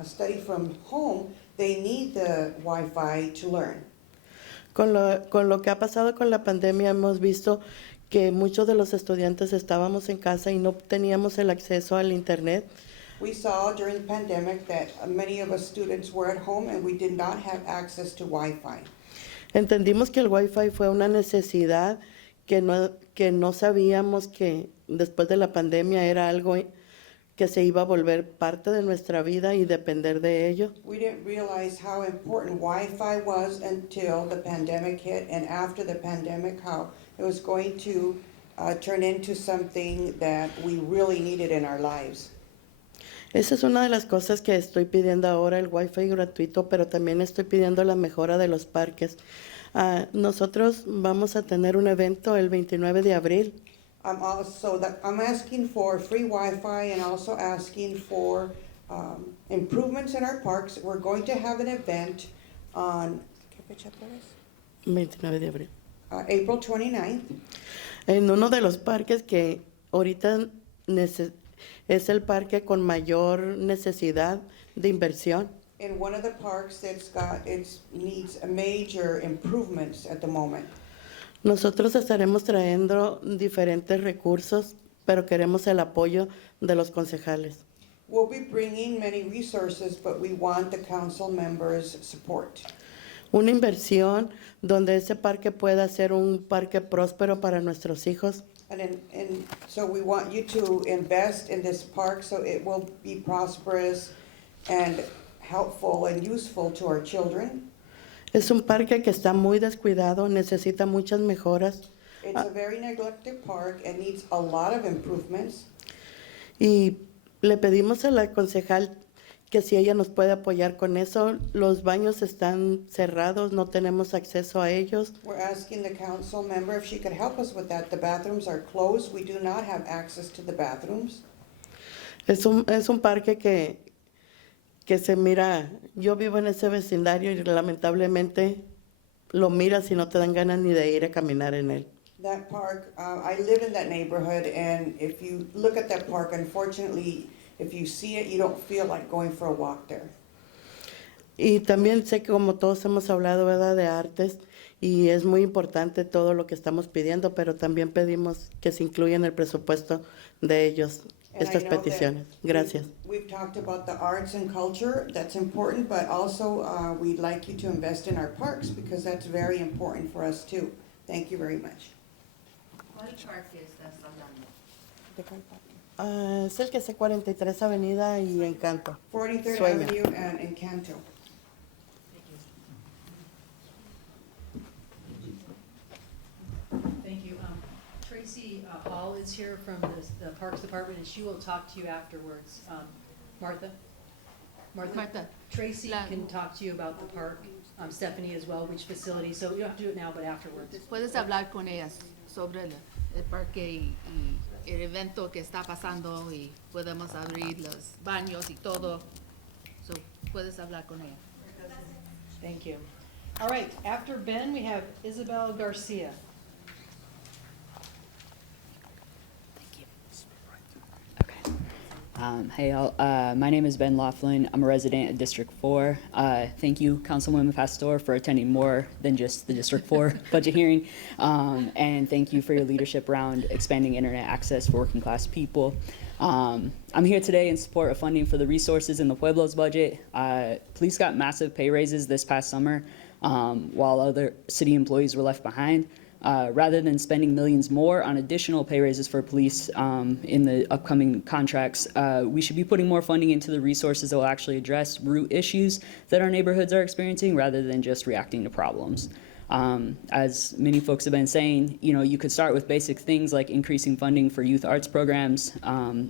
study from home, they need the Wi-Fi to learn. Con lo que ha pasado con la pandemia, hemos visto que muchos de los estudiantes estábamos en casa y no teníamos el acceso al Internet. We saw during the pandemic that many of us students were at home and we did not have access to Wi-Fi. Entendimos que el Wi-Fi fue una necesidad que no sabíamos que después de la pandemia era algo que se iba a volver parte de nuestra vida y depender de ello. We didn't realize how important Wi-Fi was until the pandemic hit, and after the pandemic, how it was going to turn into something that we really needed in our lives. Esa es una de las cosas que estoy pidiendo ahora, el Wi-Fi gratuito, pero también estoy pidiendo la mejora de los parques. Nosotros vamos a tener un evento el 29 de abril. I'm asking for free Wi-Fi and also asking for improvements in our parks. We're going to have an event on 29 de abril. April 29th. En uno de los parques que ahorita es el parque con mayor necesidad de inversión. In one of the parks needs major improvements at the moment. Nosotros estaremos trayendo diferentes recursos, pero queremos el apoyo de los concejales. We'll be bringing many resources, but we want the council members' support. Una inversión donde ese parque pueda ser un parque próspero para nuestros hijos. And so we want you to invest in this park so it will be prosperous and helpful and useful to our children. Es un parque que está muy descuidado, necesita muchas mejoras. It's a very neglected park and needs a lot of improvements. Y le pedimos a la concejal que si ella nos puede apoyar con eso. Los baños están cerrados, no tenemos acceso a ellos. We're asking the council member if she could help us with that. The bathrooms are closed. We do not have access to the bathrooms. Es un parque que se mira, yo vivo en ese vecindario y lamentablemente lo miras y no te dan ganas ni de ir a caminar en él. That park, I live in that neighborhood, and if you look at that park, unfortunately, if you see it, you don't feel like going for a walk there. Y también sé que como todos hemos hablado, ¿verdad?, de artes, y es muy importante todo lo que estamos pidiendo, pero también pedimos que se incluya en el presupuesto de ellos estas peticiones. Gracias. We've talked about the arts and culture, that's important, but also we'd like you to invest in our parks because that's very important for us too. Thank you very much. ¿Cuál parque estás hablando? Es el que es 43 Avenida y Encanto. 43rd Sueño. Avenue and Encanto. Thank you. Tracy Hall is here from the Parks Department, and she will talk to you afterwards. Martha? Martha. Tracy can talk to you about the park. Stephanie as well, which facility. So you don't have to do it now, but afterwards. Puedes hablar con ellas sobre el parque y el evento que está pasando y podemos abrir los baños y todo. So, puedes hablar con ella. Thank you. All right, after Ben, we have Isabel Garcia. Hey all, my name is Ben Laughlin. I'm a resident of District 4. Thank you, Councilwoman Pastor, for attending more than just the District 4 budget hearing. And thank you for your leadership around expanding internet access for working class people. I'm here today in support of funding for the resources in the Pueblo's budget. Police got massive pay raises this past summer, while other city employees were left behind. Rather than spending millions more on additional pay raises for police in the upcoming contracts, we should be putting more funding into the resources that will actually address root issues that our neighborhoods are experiencing rather than just reacting to problems. As many folks have been saying, you could start with basic things like increasing funding for youth arts programs,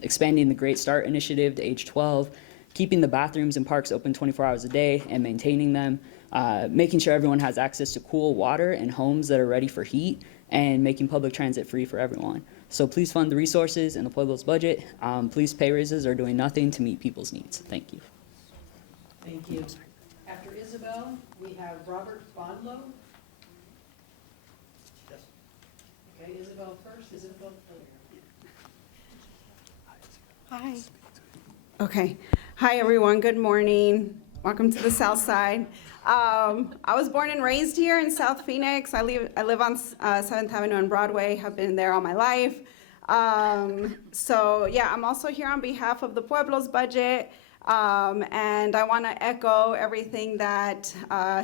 expanding the Great Start initiative to age 12, keeping the bathrooms in parks open 24 hours a day and maintaining them, making sure everyone has access to cool water and homes that are ready for heat, and making public transit free for everyone. So please fund the resources in the Pueblo's budget. Police pay raises are doing nothing to meet people's needs. Thank you. Thank you. After Isabel, we have Robert Bondlow. Okay, Isabel first. Isabel. Hi. Okay. Hi, everyone. Good morning. Welcome to the South Side. I was born and raised here in South Phoenix. I live on 7th Avenue and Broadway. Have been there all my life. So yeah, I'm also here on behalf of the Pueblo's budget. And I want to echo everything that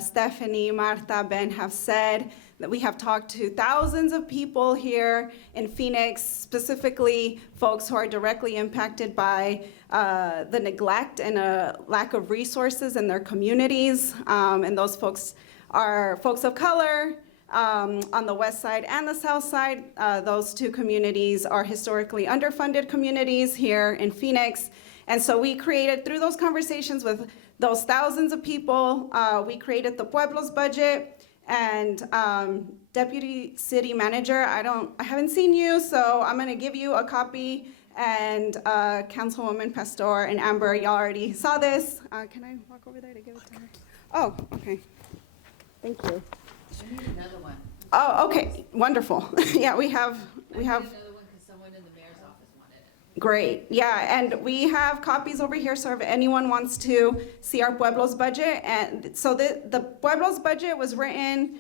Stephanie, Marta, Ben have said, that we have talked to thousands of people here in Phoenix, specifically folks who are directly impacted by the neglect and a lack of resources in their communities. And those folks are folks of color, on the west side and the south side. Those two communities are historically underfunded communities here in Phoenix. And so we created, through those conversations with those thousands of people, we created the Pueblo's budget. And Deputy City Manager, I haven't seen you, so I'm gonna give you a copy. And Councilwoman Pastor and Amber, y'all already saw this. Can I walk over there to give it to her? Oh, okay. Thank you. I need another one. Oh, okay, wonderful. Yeah, we have. Another one because someone in the mayor's office wanted it. Great, yeah, and we have copies over here, so if anyone wants to see our Pueblo's budget. And so the Pueblo's budget was written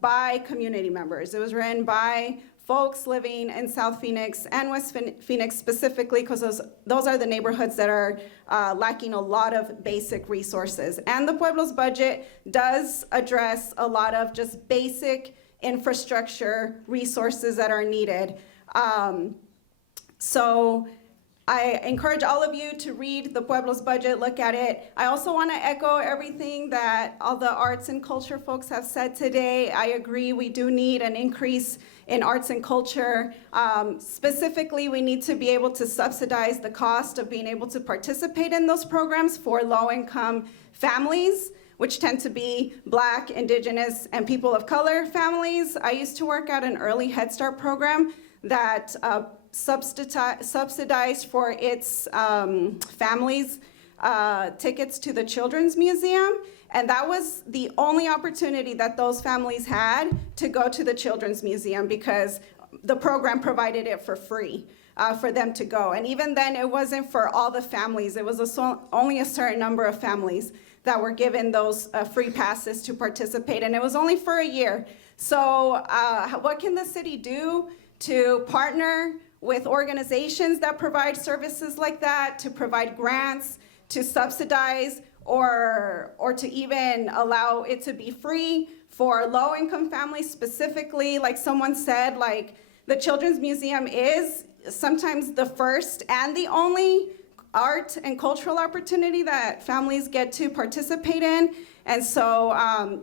by community members. It was written by folks living in South Phoenix and West Phoenix specifically, because those are the neighborhoods that are lacking a lot of basic resources. And the Pueblo's budget does address a lot of just basic infrastructure resources that are needed. So I encourage all of you to read the Pueblo's budget, look at it. I also want to echo everything that all the arts and culture folks have said today. I agree, we do need an increase in arts and culture. Specifically, we need to be able to subsidize the cost of being able to participate in those programs for low-income families, which tend to be Black, Indigenous, and people of color families. I used to work at an early Head Start program that subsidized for its families tickets to the Children's Museum. And that was the only opportunity that those families had to go to the Children's Museum, because the program provided it for free for them to go. And even then, it wasn't for all the families. It was only a certain number of families that were given those free passes to participate, and it was only for a year. So what can the city do to partner with organizations that provide services like that, to provide grants, to subsidize, or to even allow it to be free for low-income families specifically? Like someone said, like the Children's Museum is sometimes the first and the only art and cultural opportunity that families get to participate in. And so,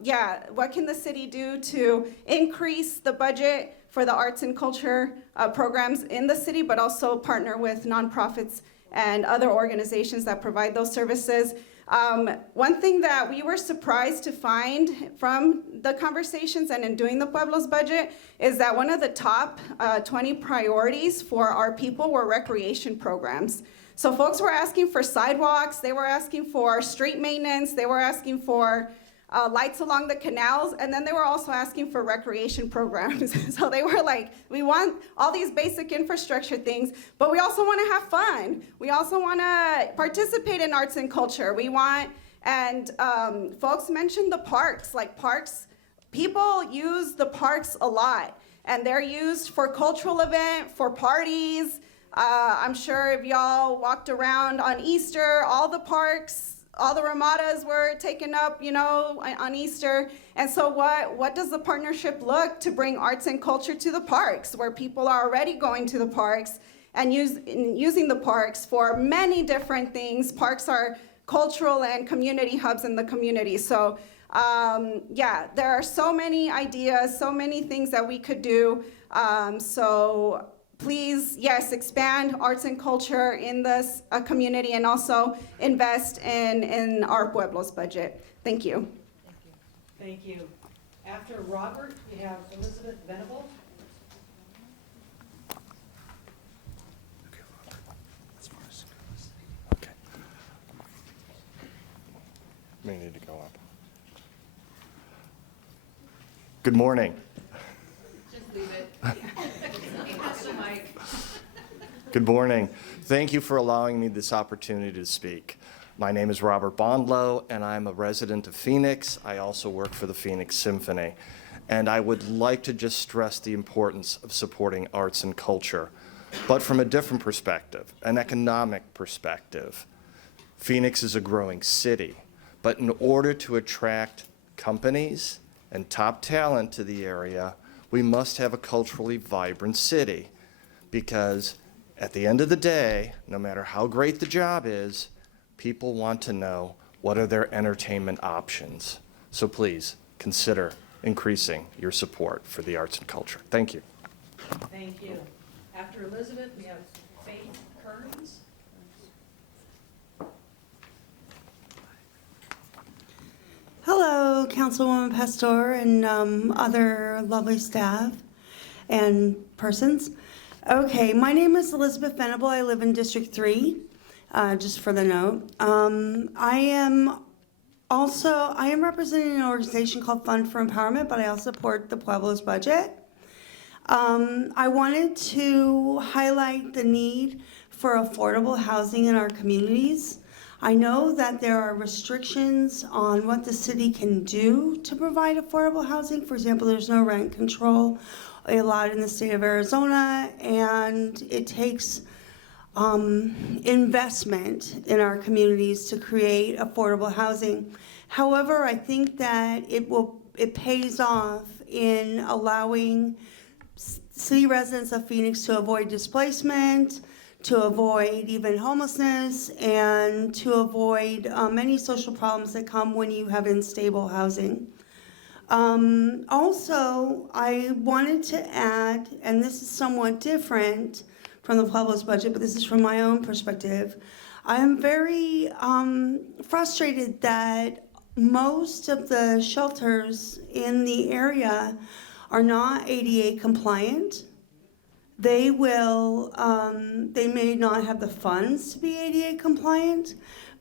yeah, what can the city do to increase the budget for the arts and culture programs in the city, but also partner with nonprofits and other organizations that provide those services? One thing that we were surprised to find from the conversations and in doing the Pueblo's budget is that one of the top 20 priorities for our people were recreation programs. So folks were asking for sidewalks, they were asking for street maintenance, they were asking for lights along the canals, and then they were also asking for recreation programs. So they were like, we want all these basic infrastructure things, but we also want to have fun. We also want to participate in arts and culture. We want, and folks mentioned the parks, like parks, people use the parks a lot, and they're used for cultural event, for parties. I'm sure if y'all walked around on Easter, all the parks, all the ramadas were taken up, you know, on Easter. And so what does the partnership look to bring arts and culture to the parks, where people are already going to the parks and using the parks for many different things? Parks are cultural and community hubs in the community. So yeah, there are so many ideas, so many things that we could do. So please, yes, expand arts and culture in this community, and also invest in our Pueblo's budget. Thank you. Thank you. After Robert, we have Elizabeth Venable. Okay. May need to go up. Good morning. Just leave it. Good morning. Thank you for allowing me this opportunity to speak. My name is Robert Bondlow, and I'm a resident of Phoenix. I also work for the Phoenix Symphony. And I would like to just stress the importance of supporting arts and culture, but from a different perspective, an economic perspective. Phoenix is a growing city, but in order to attract companies and top talent to the area, we must have a culturally vibrant city, because at the end of the day, no matter how great the job is, people want to know what are their entertainment options. So please consider increasing your support for the arts and culture. Thank you. Thank you. After Elizabeth, we have Faith Kearns. Hello, Councilwoman Pastor and other lovely staff and persons. Okay, my name is Elizabeth Venable. I live in District 3, just for the note. I am representing an organization called Fund for Empowerment, but I also support the Pueblo's budget. I wanted to highlight the need for affordable housing in our communities. I know that there are restrictions on what the city can do to provide affordable housing. For example, there's no rent control allowed in the state of Arizona, and it takes investment in our communities to create affordable housing. However, I think that it pays off in allowing city residents of Phoenix to avoid displacement, to avoid even homelessness, and to avoid many social problems that come when you have unstable housing. Also, I wanted to add, and this is somewhat different from the Pueblo's budget, but this is from my own perspective. I am very frustrated that most of the shelters in the area are not ADA compliant. They may not have the funds to be ADA compliant,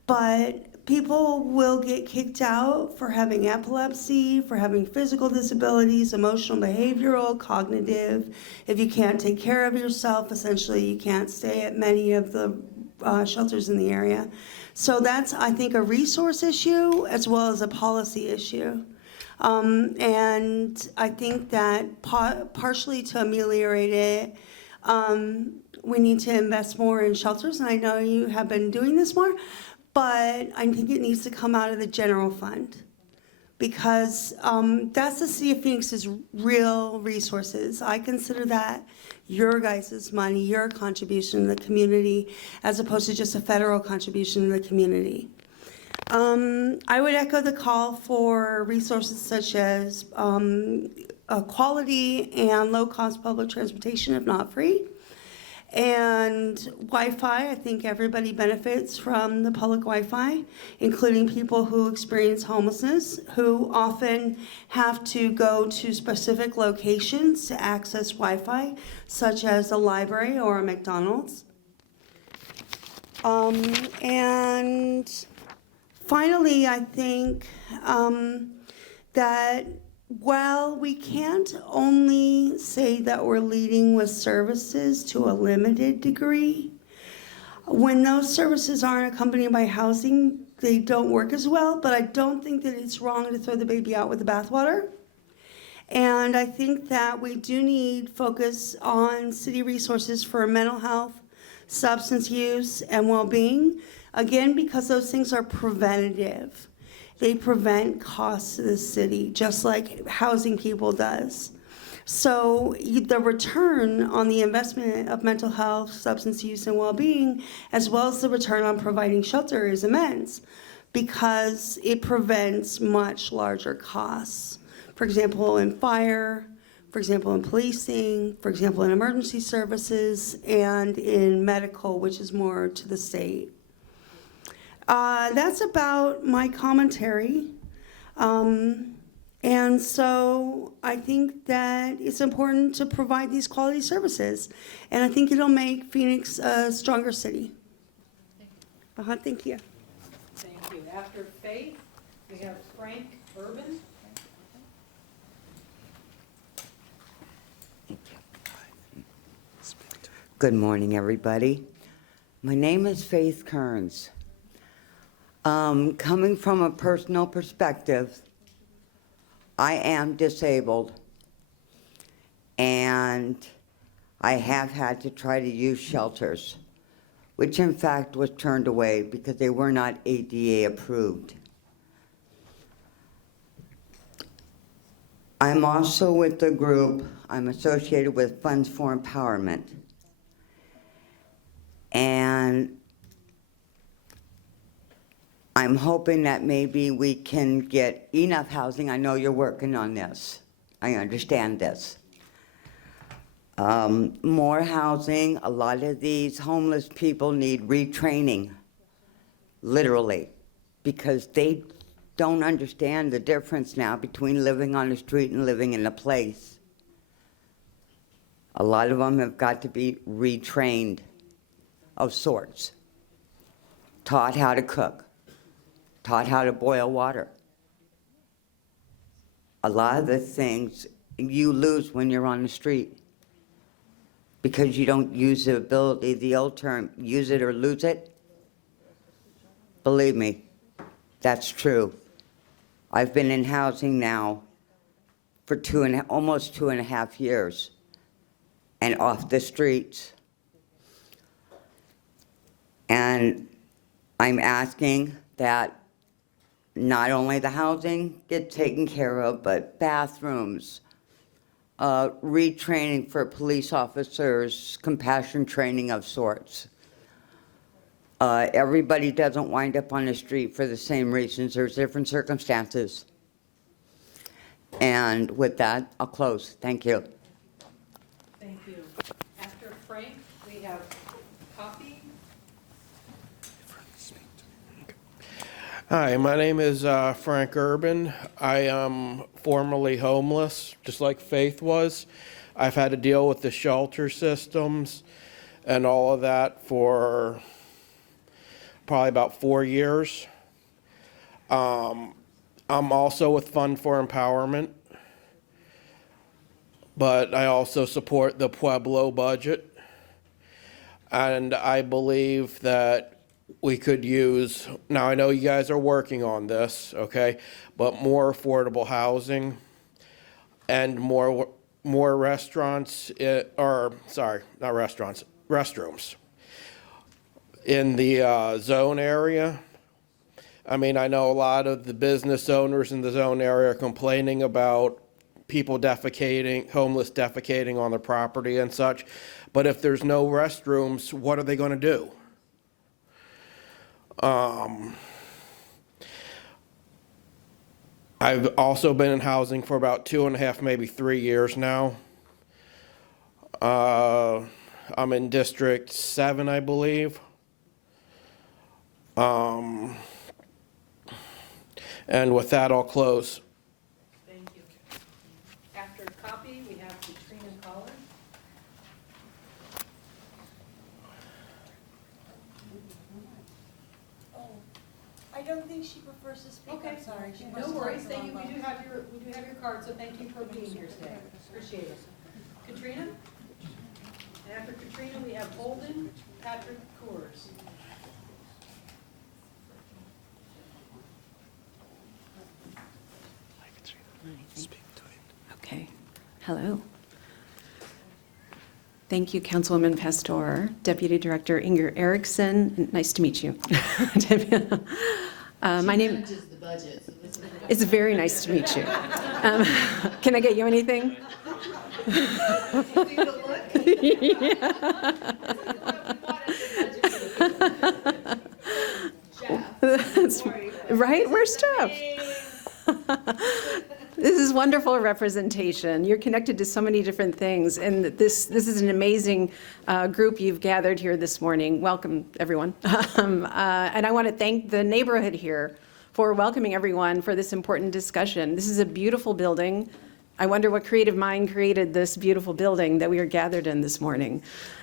but people will get kicked out for having epilepsy, for having physical disabilities, emotional, behavioral, cognitive. If you can't take care of yourself, essentially you can't stay at many of the shelters in the area. So that's, I think, a resource issue as well as a policy issue. And I think that partially to ameliorate it, we need to invest more in shelters, and I know you have been doing this more, but I think it needs to come out of the general fund, because that's the City of Phoenix's real resources. I consider that your guys' money, your contribution to the community, as opposed to just a federal contribution to the community. I would echo the call for resources such as quality and low-cost public transportation, if not free. And Wi-Fi, I think everybody benefits from the public Wi-Fi, including people who experience homelessness, who often have to go to specific locations to access Wi-Fi, such as a library or a McDonald's. And finally, I think that while we can't only say that we're leading with services to a limited degree, when those services aren't accompanied by housing, they don't work as well, but I don't think that it's wrong to throw the baby out with the bathwater. And I think that we do need focus on city resources for mental health, substance use, and well-being, again, because those things are preventative. They prevent costs to the city, just like housing people does. So the return on the investment of mental health, substance use, and well-being, as well as the return on providing shelter, is immense, because it prevents much larger costs. For example, in fire, for example, in policing, for example, in emergency services, and in medical, which is more to the state. That's about my commentary. And so I think that it's important to provide these quality services. And I think it'll make Phoenix a stronger city. Thank you. Thank you. After Faith, we have Frank Urban. Good morning, everybody. My name is Faith Kearns. Coming from a personal perspective, I am disabled, and I have had to try to use shelters, which in fact was turned away because they were not ADA approved. I'm also with the group, I'm associated with Funds for Empowerment. And I'm hoping that maybe we can get enough housing. I know you're working on this. I understand this. More housing. A lot of these homeless people need retraining, literally, because they don't understand the difference now between living on the street and living in a place. A lot of them have got to be retrained of sorts, taught how to cook, taught how to boil water. A lot of the things you lose when you're on the street because you don't use the ability, the old term, use it or lose it. Believe me, that's true. I've been in housing now for almost 2.5 years and off the streets. And I'm asking that not only the housing get taken care of, but bathrooms, retraining for police officers, compassion training of sorts. Everybody doesn't wind up on the street for the same reasons. There's different circumstances. And with that, I'll close. Thank you. Thank you. After Frank, we have Coffee. Hi, my name is Frank Urban. I am formerly homeless, just like Faith was. I've had to deal with the shelter systems and all of that for probably about 4 years. I'm also with Fund for Empowerment, but I also support the Pueblo budget. And I believe that we could use, now I know you guys are working on this, okay, but more affordable housing and more restaurants, not restaurants, restrooms in the zone area. I mean, I know a lot of the business owners in the zone area are complaining about people defecating, homeless defecating on their property and such, but if there's no restrooms, what are they going to do? I've also been in housing for about 2.5, maybe 3 years now. I'm in District 7, I believe. And with that, I'll close. Thank you. After Copy, we have Katrina Collins. I don't think she prefers to speak. Okay. I'm sorry. She No must have worries. the Thank you. wrong We do have your card, so thank you for being here today. Appreciate it. Katrina? And after Katrina, we have Holden Patrick Coors. Okay. Hello. Thank you, Councilwoman Pastor. Deputy Director Inger Erickson, nice to meet you. My name. The budget, so this is It's very nice to meet you. Can I get you anything? That's right. Where's Jeff? This is wonderful representation. You're connected to so many different things, and this is an amazing group you've gathered here this morning. Welcome, everyone. And I want to thank the neighborhood here for welcoming everyone for this important discussion. This is a beautiful building. I wonder what creative mind created this beautiful building that we are gathered in this morning.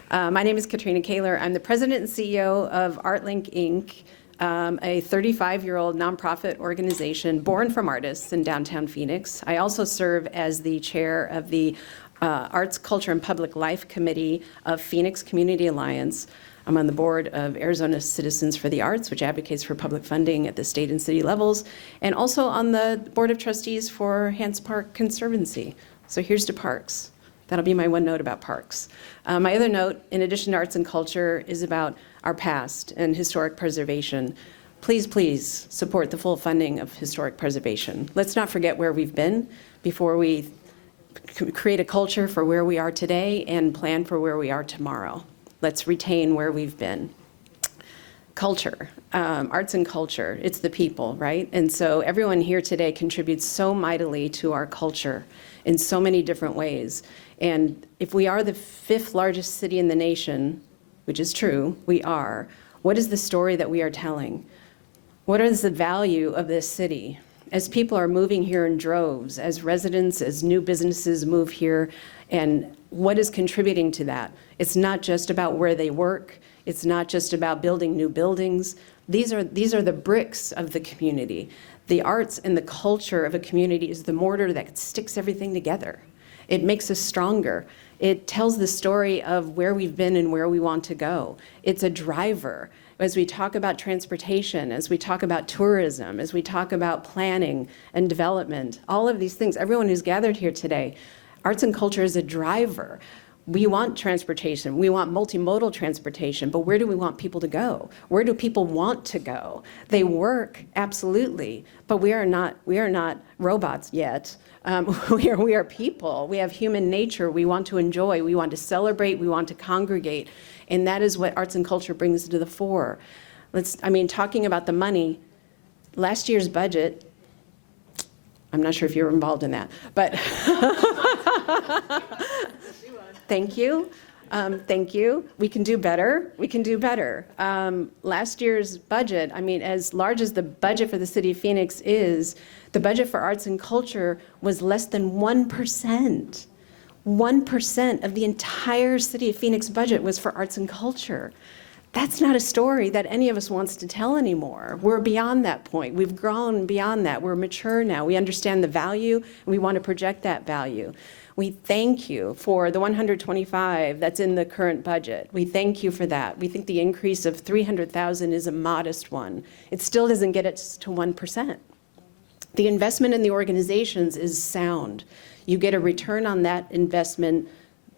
My name is Katrina Kaler. I'm the president and CEO of ArtLink, Inc., a 35-year-old nonprofit organization born from artists in downtown Phoenix. I also serve as the chair of the Arts, Culture, and Public Life Committee of Phoenix Community Alliance. I'm on the board of Arizona Citizens for the Arts, which advocates for public funding at the state and city levels, and also on the Board of Trustees for Hance Park Conservancy. So here's to parks. That'll be my one note about parks. My other note, in addition to arts and culture, is about our past and historic preservation. Please, please support the full funding of historic preservation. Let's not forget where we've been before we create a culture for where we are today and plan for where we are tomorrow. Let's retain where we've been. Culture, arts and culture, it's the people, right? And so everyone here today contributes so mightily to our culture in so many different ways. And if we are the 5th largest city in the nation, which is true, we are, what is the story that we are telling? What is the value of this city? As people are moving here in droves, as residents, as new businesses move here, and what is contributing to that? It's not just about where they work. It's not just about building new buildings. These are the bricks of the community. The arts and the culture of a community is the mortar that sticks everything together. It makes us stronger. It tells the story of where we've been and where we want to go. It's a driver. As we talk about transportation, as we talk about tourism, as we talk about planning and development, all of these things, everyone who's gathered here today, arts and culture is a driver. We want transportation, we want multimodal transportation, but where do we want people to go? Where do people want to go? They work, absolutely, but we are not robots yet. We are people. We have human nature. We want to enjoy. We want to celebrate. We want to congregate. And that is what arts and culture brings to the fore. Talking about the money, last year's budget, I'm not sure if you're involved in that, but thank you. Thank you. We can do better. We can do better. Last year's budget, as large as the budget for the city of Phoenix is, the budget for arts and culture was less than 1%. 1% of the entire city of Phoenix budget was for arts and culture. That's not a story that any of us wants to tell anymore. We're beyond that point. We've grown beyond that. We're mature now. We understand the value, and we want to project that value. We thank you for the 125 that's in the current budget. We thank you for that. We think the increase of 300,000 is a modest one. It still doesn't get us to 1%. The investment in the organizations is sound. You get a return on that investment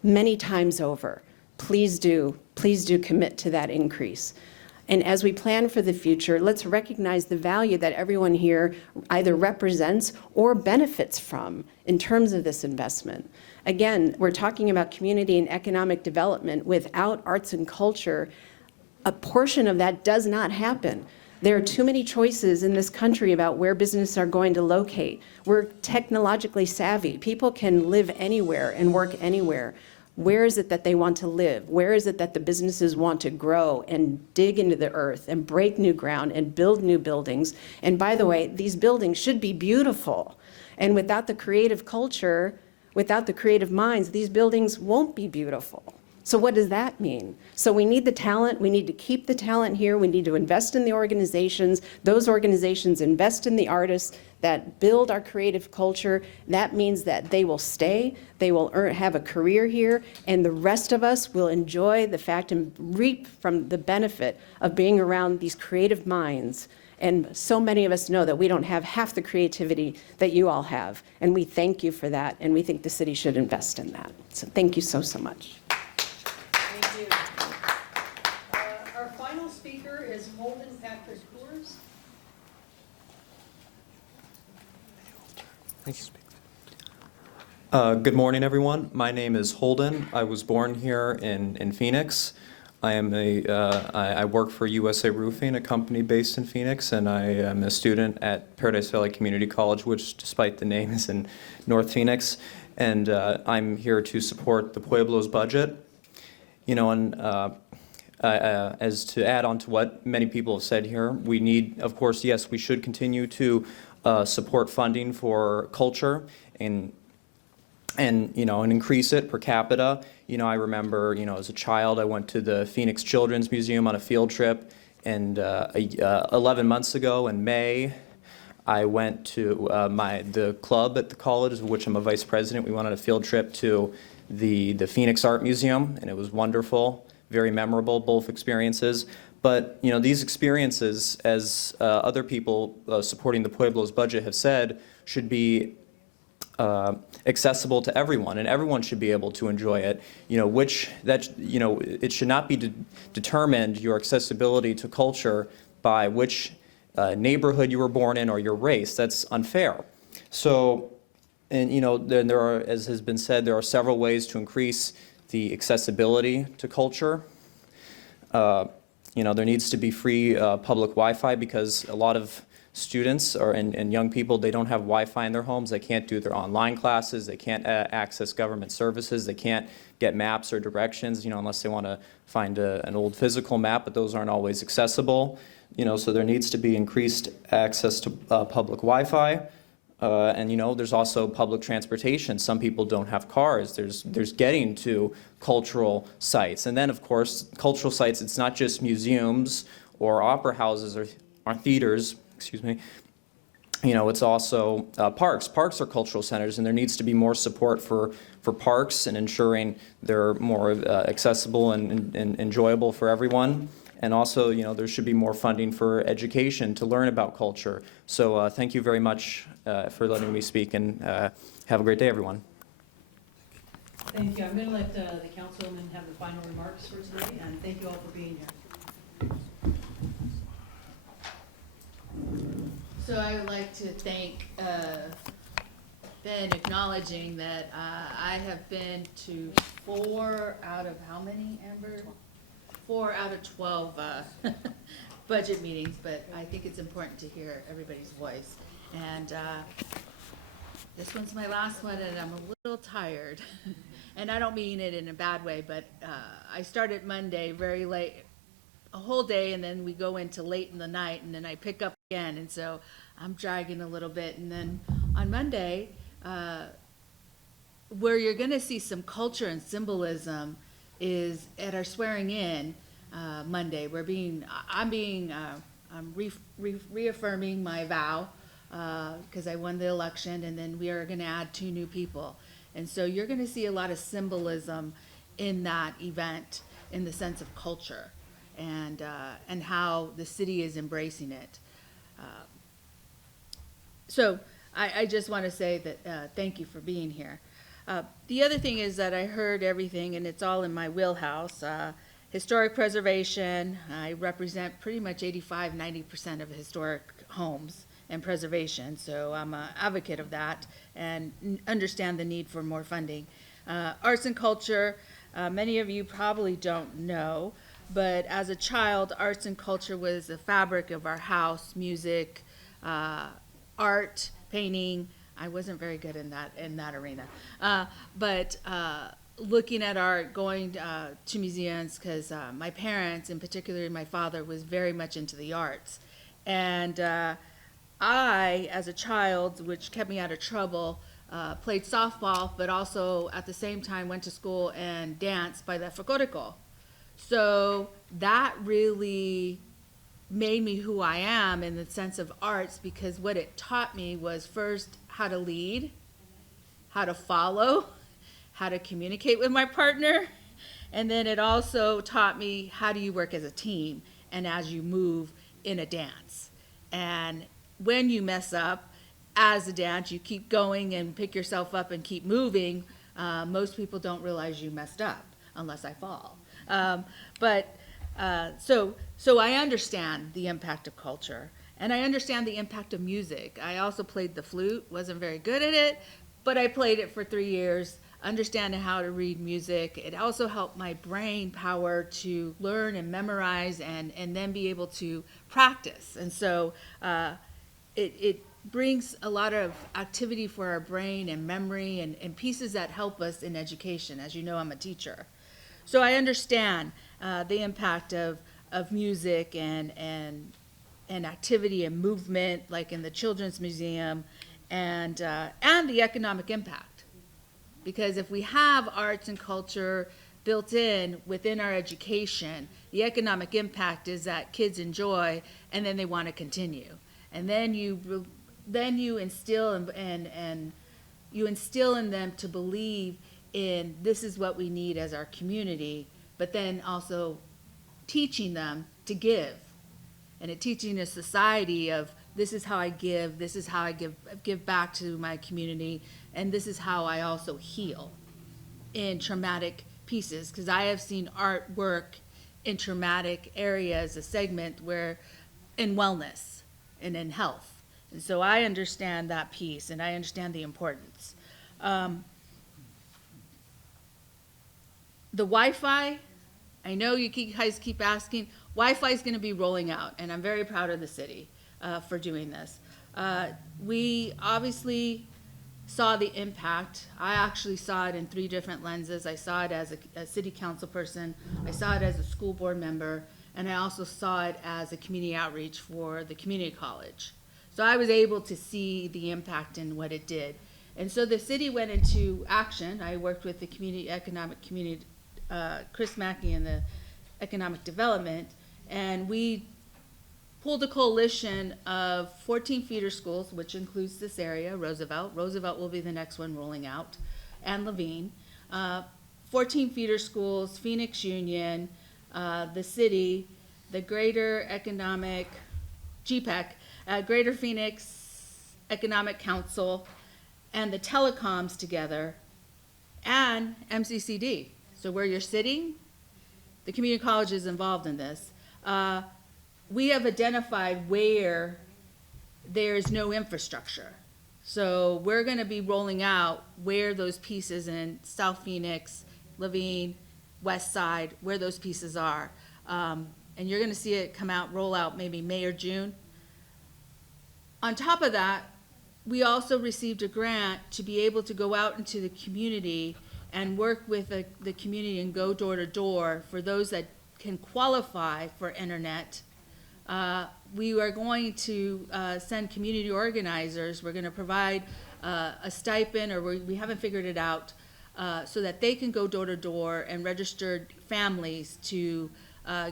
many times over. Please do commit to that increase. And as we plan for the future, let's recognize the value that everyone here either represents or benefits from in terms of this investment. Again, we're talking about community and economic development. Without arts and culture, a portion of that does not happen. There are too many choices in this country about where businesses are going to locate. We're technologically savvy. People can live anywhere and work anywhere. Where is it that they want to live? Where is it that the businesses want to grow and dig into the earth and break new ground and build new buildings? And by the way, these buildings should be beautiful. And without the creative culture, without the creative minds, these buildings won't be beautiful. So what does that mean? So we need the talent. We need to keep the talent here. We need to invest in the organizations. Those organizations invest in the artists that build our creative culture. That means that they will stay. They will have a career here. And the rest of us will enjoy the fact and reap from the benefit of being around these creative minds. And so many of us know that we don't have half the creativity that you all have. And we thank you for that. And we think the city should invest in that. So thank you so, so much. Our final speaker is Holden Patrick Coors. Thank you. Good morning, everyone. My name is Holden. I was born here in Phoenix. I work for USA Roofing, a company based in Phoenix, and I am a student at Paradise Valley Community College, which, despite the name, is in North Phoenix. And I'm here to support the Pueblo's budget. As to add on to what many people have said here, we need, of course, yes, we should continue to support funding for culture and increase it per capita. I remember, as a child, I went to the Phoenix Children's Museum on a field trip, and 11 months ago in May, I went to the club at the college, of which I'm a vice president. We went on a field trip to the Phoenix Art Museum, and it was wonderful. very memorable, both experiences. But, you know, these experiences, as other people supporting the Pueblo's budget have said, should be accessible to everyone, and everyone should be able to enjoy it. You know, it should not be determined, your accessibility to culture, by which neighborhood you were born in or your race. That's unfair. So, and you know, there are, as has been said, there are several ways to increase the accessibility to culture. You know, there needs to be free public Wi-Fi, because a lot of students and young people, they don't have Wi-Fi in their homes. They can't do their online classes. They can't access government services. They can't get maps or directions, you know, unless they want to find an old physical map, but those aren't always accessible. You know, so there needs to be increased access to public Wi-Fi. And you know, there's also public transportation. Some people don't have cars. There's getting to cultural sites. And then, of course, cultural sites, it's not just museums or opera houses or theaters, excuse me. You know, it's also parks. Parks are cultural centers, and there needs to be more support for parks and ensuring they're more accessible and enjoyable for everyone. And also, you know, there should be more funding for education to learn about culture. So thank you very much for letting me speak, and have a great day, everyone. Thank you. I'm going to let the councilwoman have the final remarks for today, and thank you all for being here. So I would like to thank Ben, acknowledging that I have been to 4 out of how many, Amber? 4 out of 12 budget meetings, but I think it's important to hear everybody's voice. And this one's my last one, and I'm a little tired. And I don't mean it in a bad way, but I started Monday very late, a whole day, and then we go into late in the night, and then I pick up again, and so I'm dragging a little bit. And then on Monday, where you're going to see some culture and symbolism is at our swearing in Monday. I'm reaffirming my vow because I won the election, and then we are going to add 2 new people. And so you're going to see a lot of symbolism in that event, in the sense of culture and how the city is embracing it. So I just want to say that thank you for being here. The other thing is that I heard everything, and it's all in my wheelhouse. Historic preservation, I represent pretty much 85–90% of historic homes and preservation, so I'm an advocate of that and understand the need for more funding. Arts and culture, many of you probably don't know, but as a child, arts and culture was the fabric of our house. Music, art, painting. I wasn't very good in that arena, but looking at art, going to museums, because my parents, in particular my father, was very much into the arts. And I, as a child, which kept me out of trouble, played softball, but also at the same time went to school and danced by the folklorico. So that really made me who I am in the sense of arts, because what it taught me was first how to lead, how to follow, how to communicate with my partner, and then it also taught me how do you work as a team and as you move in a dance. And when you mess up as a dance, you keep going and pick yourself up and keep moving. Most people don't realize you messed up unless I fall. So I understand the impact of culture, and I understand the impact of music. I also played the flute, wasn't very good at it, but I played it for 3 years, understanding how to read music. It also helped my brain power to learn and memorize and then be able to practice. And so it brings a lot of activity for our brain and memory and pieces that help us in education. As you know, I'm a teacher. So I understand the impact of music and activity and movement, like in the Children's Museum, and the economic impact. Because if we have arts and culture built in within our education, the economic impact is that kids enjoy and then they want to continue. And then you instill and you instill in them to believe in this is what we need as our community but then also teaching them to give, and teaching a society of this is how I give, this is how I give back to my community, and this is how I also heal in traumatic pieces, because I have seen art work in traumatic areas, a segment where in wellness and in health. And so I understand that piece, and I understand the importance. The Wi-Fi, I know you guys keep asking, Wi-Fi is going to be rolling out, and I'm very proud of the city for doing this. We obviously saw the impact. I actually saw it in 3 different lenses. I saw it as a city council person, I saw it as a school board member, and I also saw it as a community outreach for the community college. So I was able to see the impact and what it did. And so the city went into action. I worked with the community, Chris Mackey and the economic development, and we pulled a coalition of 14 feeder schools, which includes this area, Roosevelt. Roosevelt will be the next one rolling out, and Levine. 14 feeder schools, Phoenix Union, the city, the Greater Economic, GPEC, Greater Phoenix Economic Council, and the telecoms together, and MCCD. So where you're sitting, the community college is involved in this. We have identified where there's no infrastructure. So we're going to be rolling out where those pieces in South Phoenix, Levine, West Side, where those pieces are. And you're going to see it come out, roll out maybe May or June. On top of that, we also received a grant to be able to go out into the community and work with the community and go door to door for those that can qualify for internet. We are going to send community organizers. We're going to provide a stipend, or we haven't figured it out, so that they can go door to door and register families to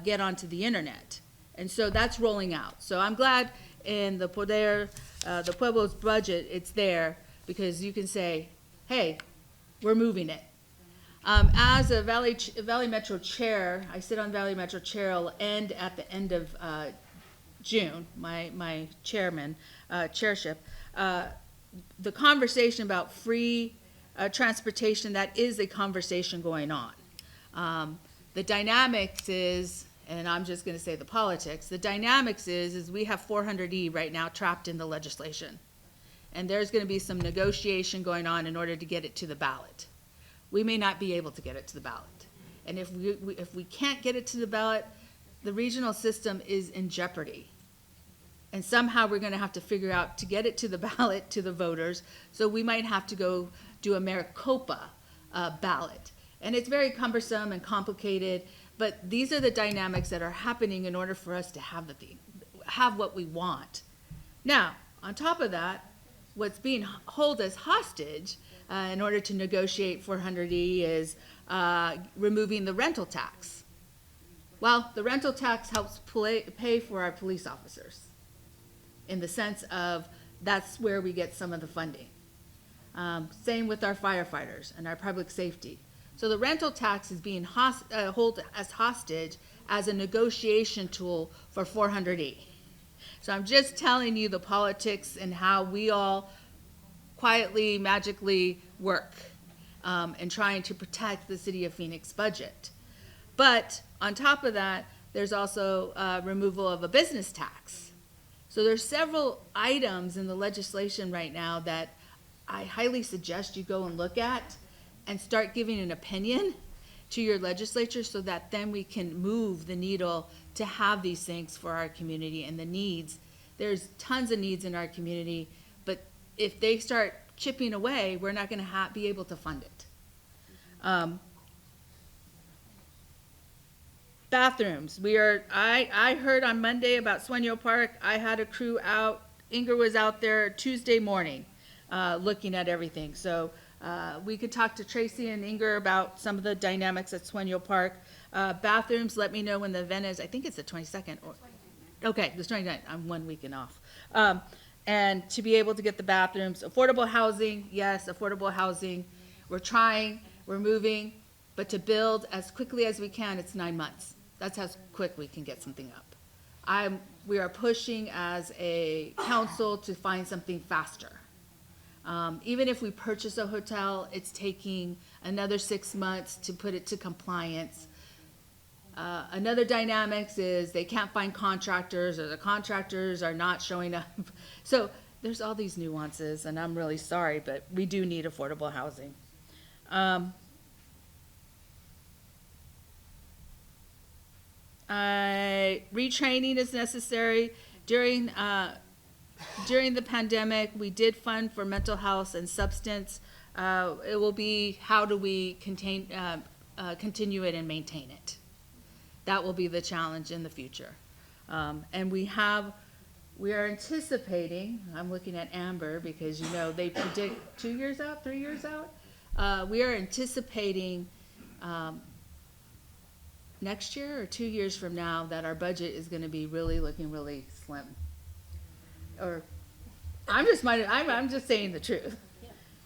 get onto the internet. And so that's rolling out. So I'm glad in the Pueblo's budget, it's there, because you can say, hey, we're moving it. As a Valley Metro chair, I sit on Valley Metro chair. I'll end at the end of June, my chairship. The conversation about free transportation, that is a conversation going on. The dynamics is, and I'm just going to say the politics, the dynamics is we have 400E right now trapped in the legislation. And there's going to be some negotiation going on in order to get it to the ballot. We may not be able to get it to the ballot. And if we can't get it to the ballot, the regional system is in jeopardy. And somehow we're going to have to figure out to get it to the ballot, to the voters. So we might have to go do a Maricopa ballot. And it's very cumbersome and complicated, but these are the dynamics that are happening in order for us to have what we want. Now, on top of that, what's being held as hostage in order to negotiate 400E is removing the rental tax. Well, the rental tax helps pay for our police officers, in the sense of that's where we get some of the funding. Same with our firefighters and our public safety. So the rental tax is being held as hostage as a negotiation tool for 400E. So I'm just telling you the politics and how we all quietly, magically work and trying to protect the City of Phoenix budget. But on top of that, there's also removal of a business tax. So there's several items in the legislation right now that I highly suggest you go and look at and start giving an opinion to your legislature, so that then we can move the needle to have these things for our community and the needs. There's tons of needs in our community, but if they start chipping away, we're not going to be able to fund it. Bathrooms. I heard on Monday about Sueño Park. I had a crew out. Inger was out there Tuesday morning looking at everything. So we could talk to Tracy and Inger about some of the dynamics at Sueño Park. Bathrooms, let me know when the event is. I think it's the 22nd. Okay, the 29th. I'm 1 weekend off. And to be able to get the bathrooms. Affordable housing, yes, affordable housing. We're trying, we're moving, But to build as quickly as we can, it's 9 months. That's how quick we can get something up. We are pushing as a council to find something faster. Even if we purchase a hotel, it's taking another 6 months to put it to compliance. Another dynamics is they can't find contractors, or the contractors are not showing up. So there's all these nuances, and I'm really sorry, but we do need affordable housing. Retraining is necessary. During the pandemic, we did fund for mental health and substance. It will be, how do we continue it and maintain it? That will be the challenge in the future. And we are anticipating, I'm looking at Amber because, you know, they predict 2 years out, 3 years out. We are anticipating next year or 2 years from now that our budget is going to be looking really slim. Or I'm just saying the truth.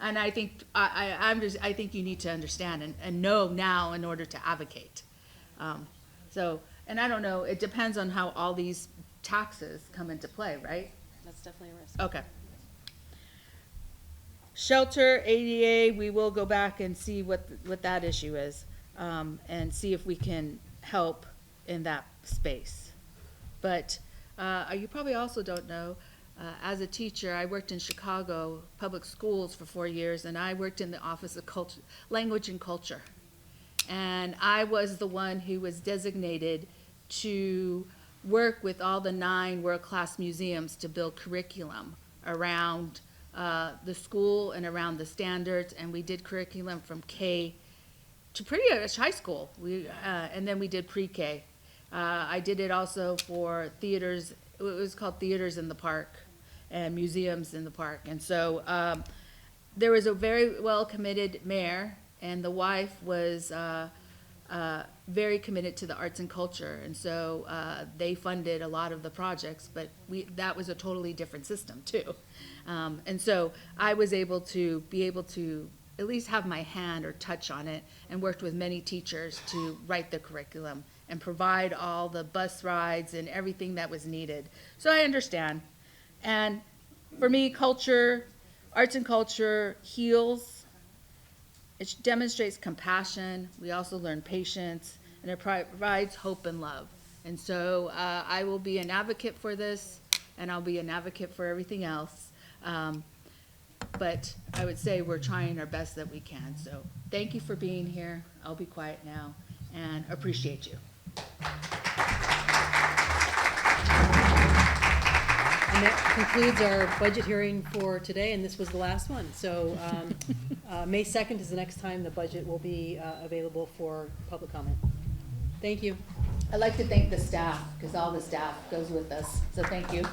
And I think I think you need to understand and know now in order to advocate. And I don't know, it depends on how all these taxes come into play, right? That's definitely a risk. Okay. Shelter, ADA, we will go back and see what that issue is, and see if we can help in that space. But you probably also don't know, as a teacher, I worked in Chicago public schools for 4 years, and I worked in the Office of Language and Culture. And I was the one who was designated to work with all the 9 world-class museums to build curriculum around the school and around the standards, and we did curriculum from K to pretty much high school. And then we did pre-K. I did it also for theaters. It was called Theaters in the Park and Museums in the Park. And so there was a very well-committed mayor, and the wife was very committed to the arts and culture. And so they funded a lot of the projects, but that was a totally different system too. And so I was able to at least have my hand or touch on it, and worked with many teachers to write the curriculum and provide all the bus rides and everything that was needed. So I understand. And for me, culture, arts and culture heals. It demonstrates compassion. We also learn patience, and it provides hope and love. And so I will be an advocate for this, and I'll be an advocate for everything else. But I would say we're trying our best that we can. So thank you for being here. I'll be quiet now, and appreciate you. And that concludes our budget hearing for today, and this was the last one. So May 2nd is the next time the budget will be available for public comment. Thank you. I'd like to thank the staff, because all the staff goes with us. So thank you.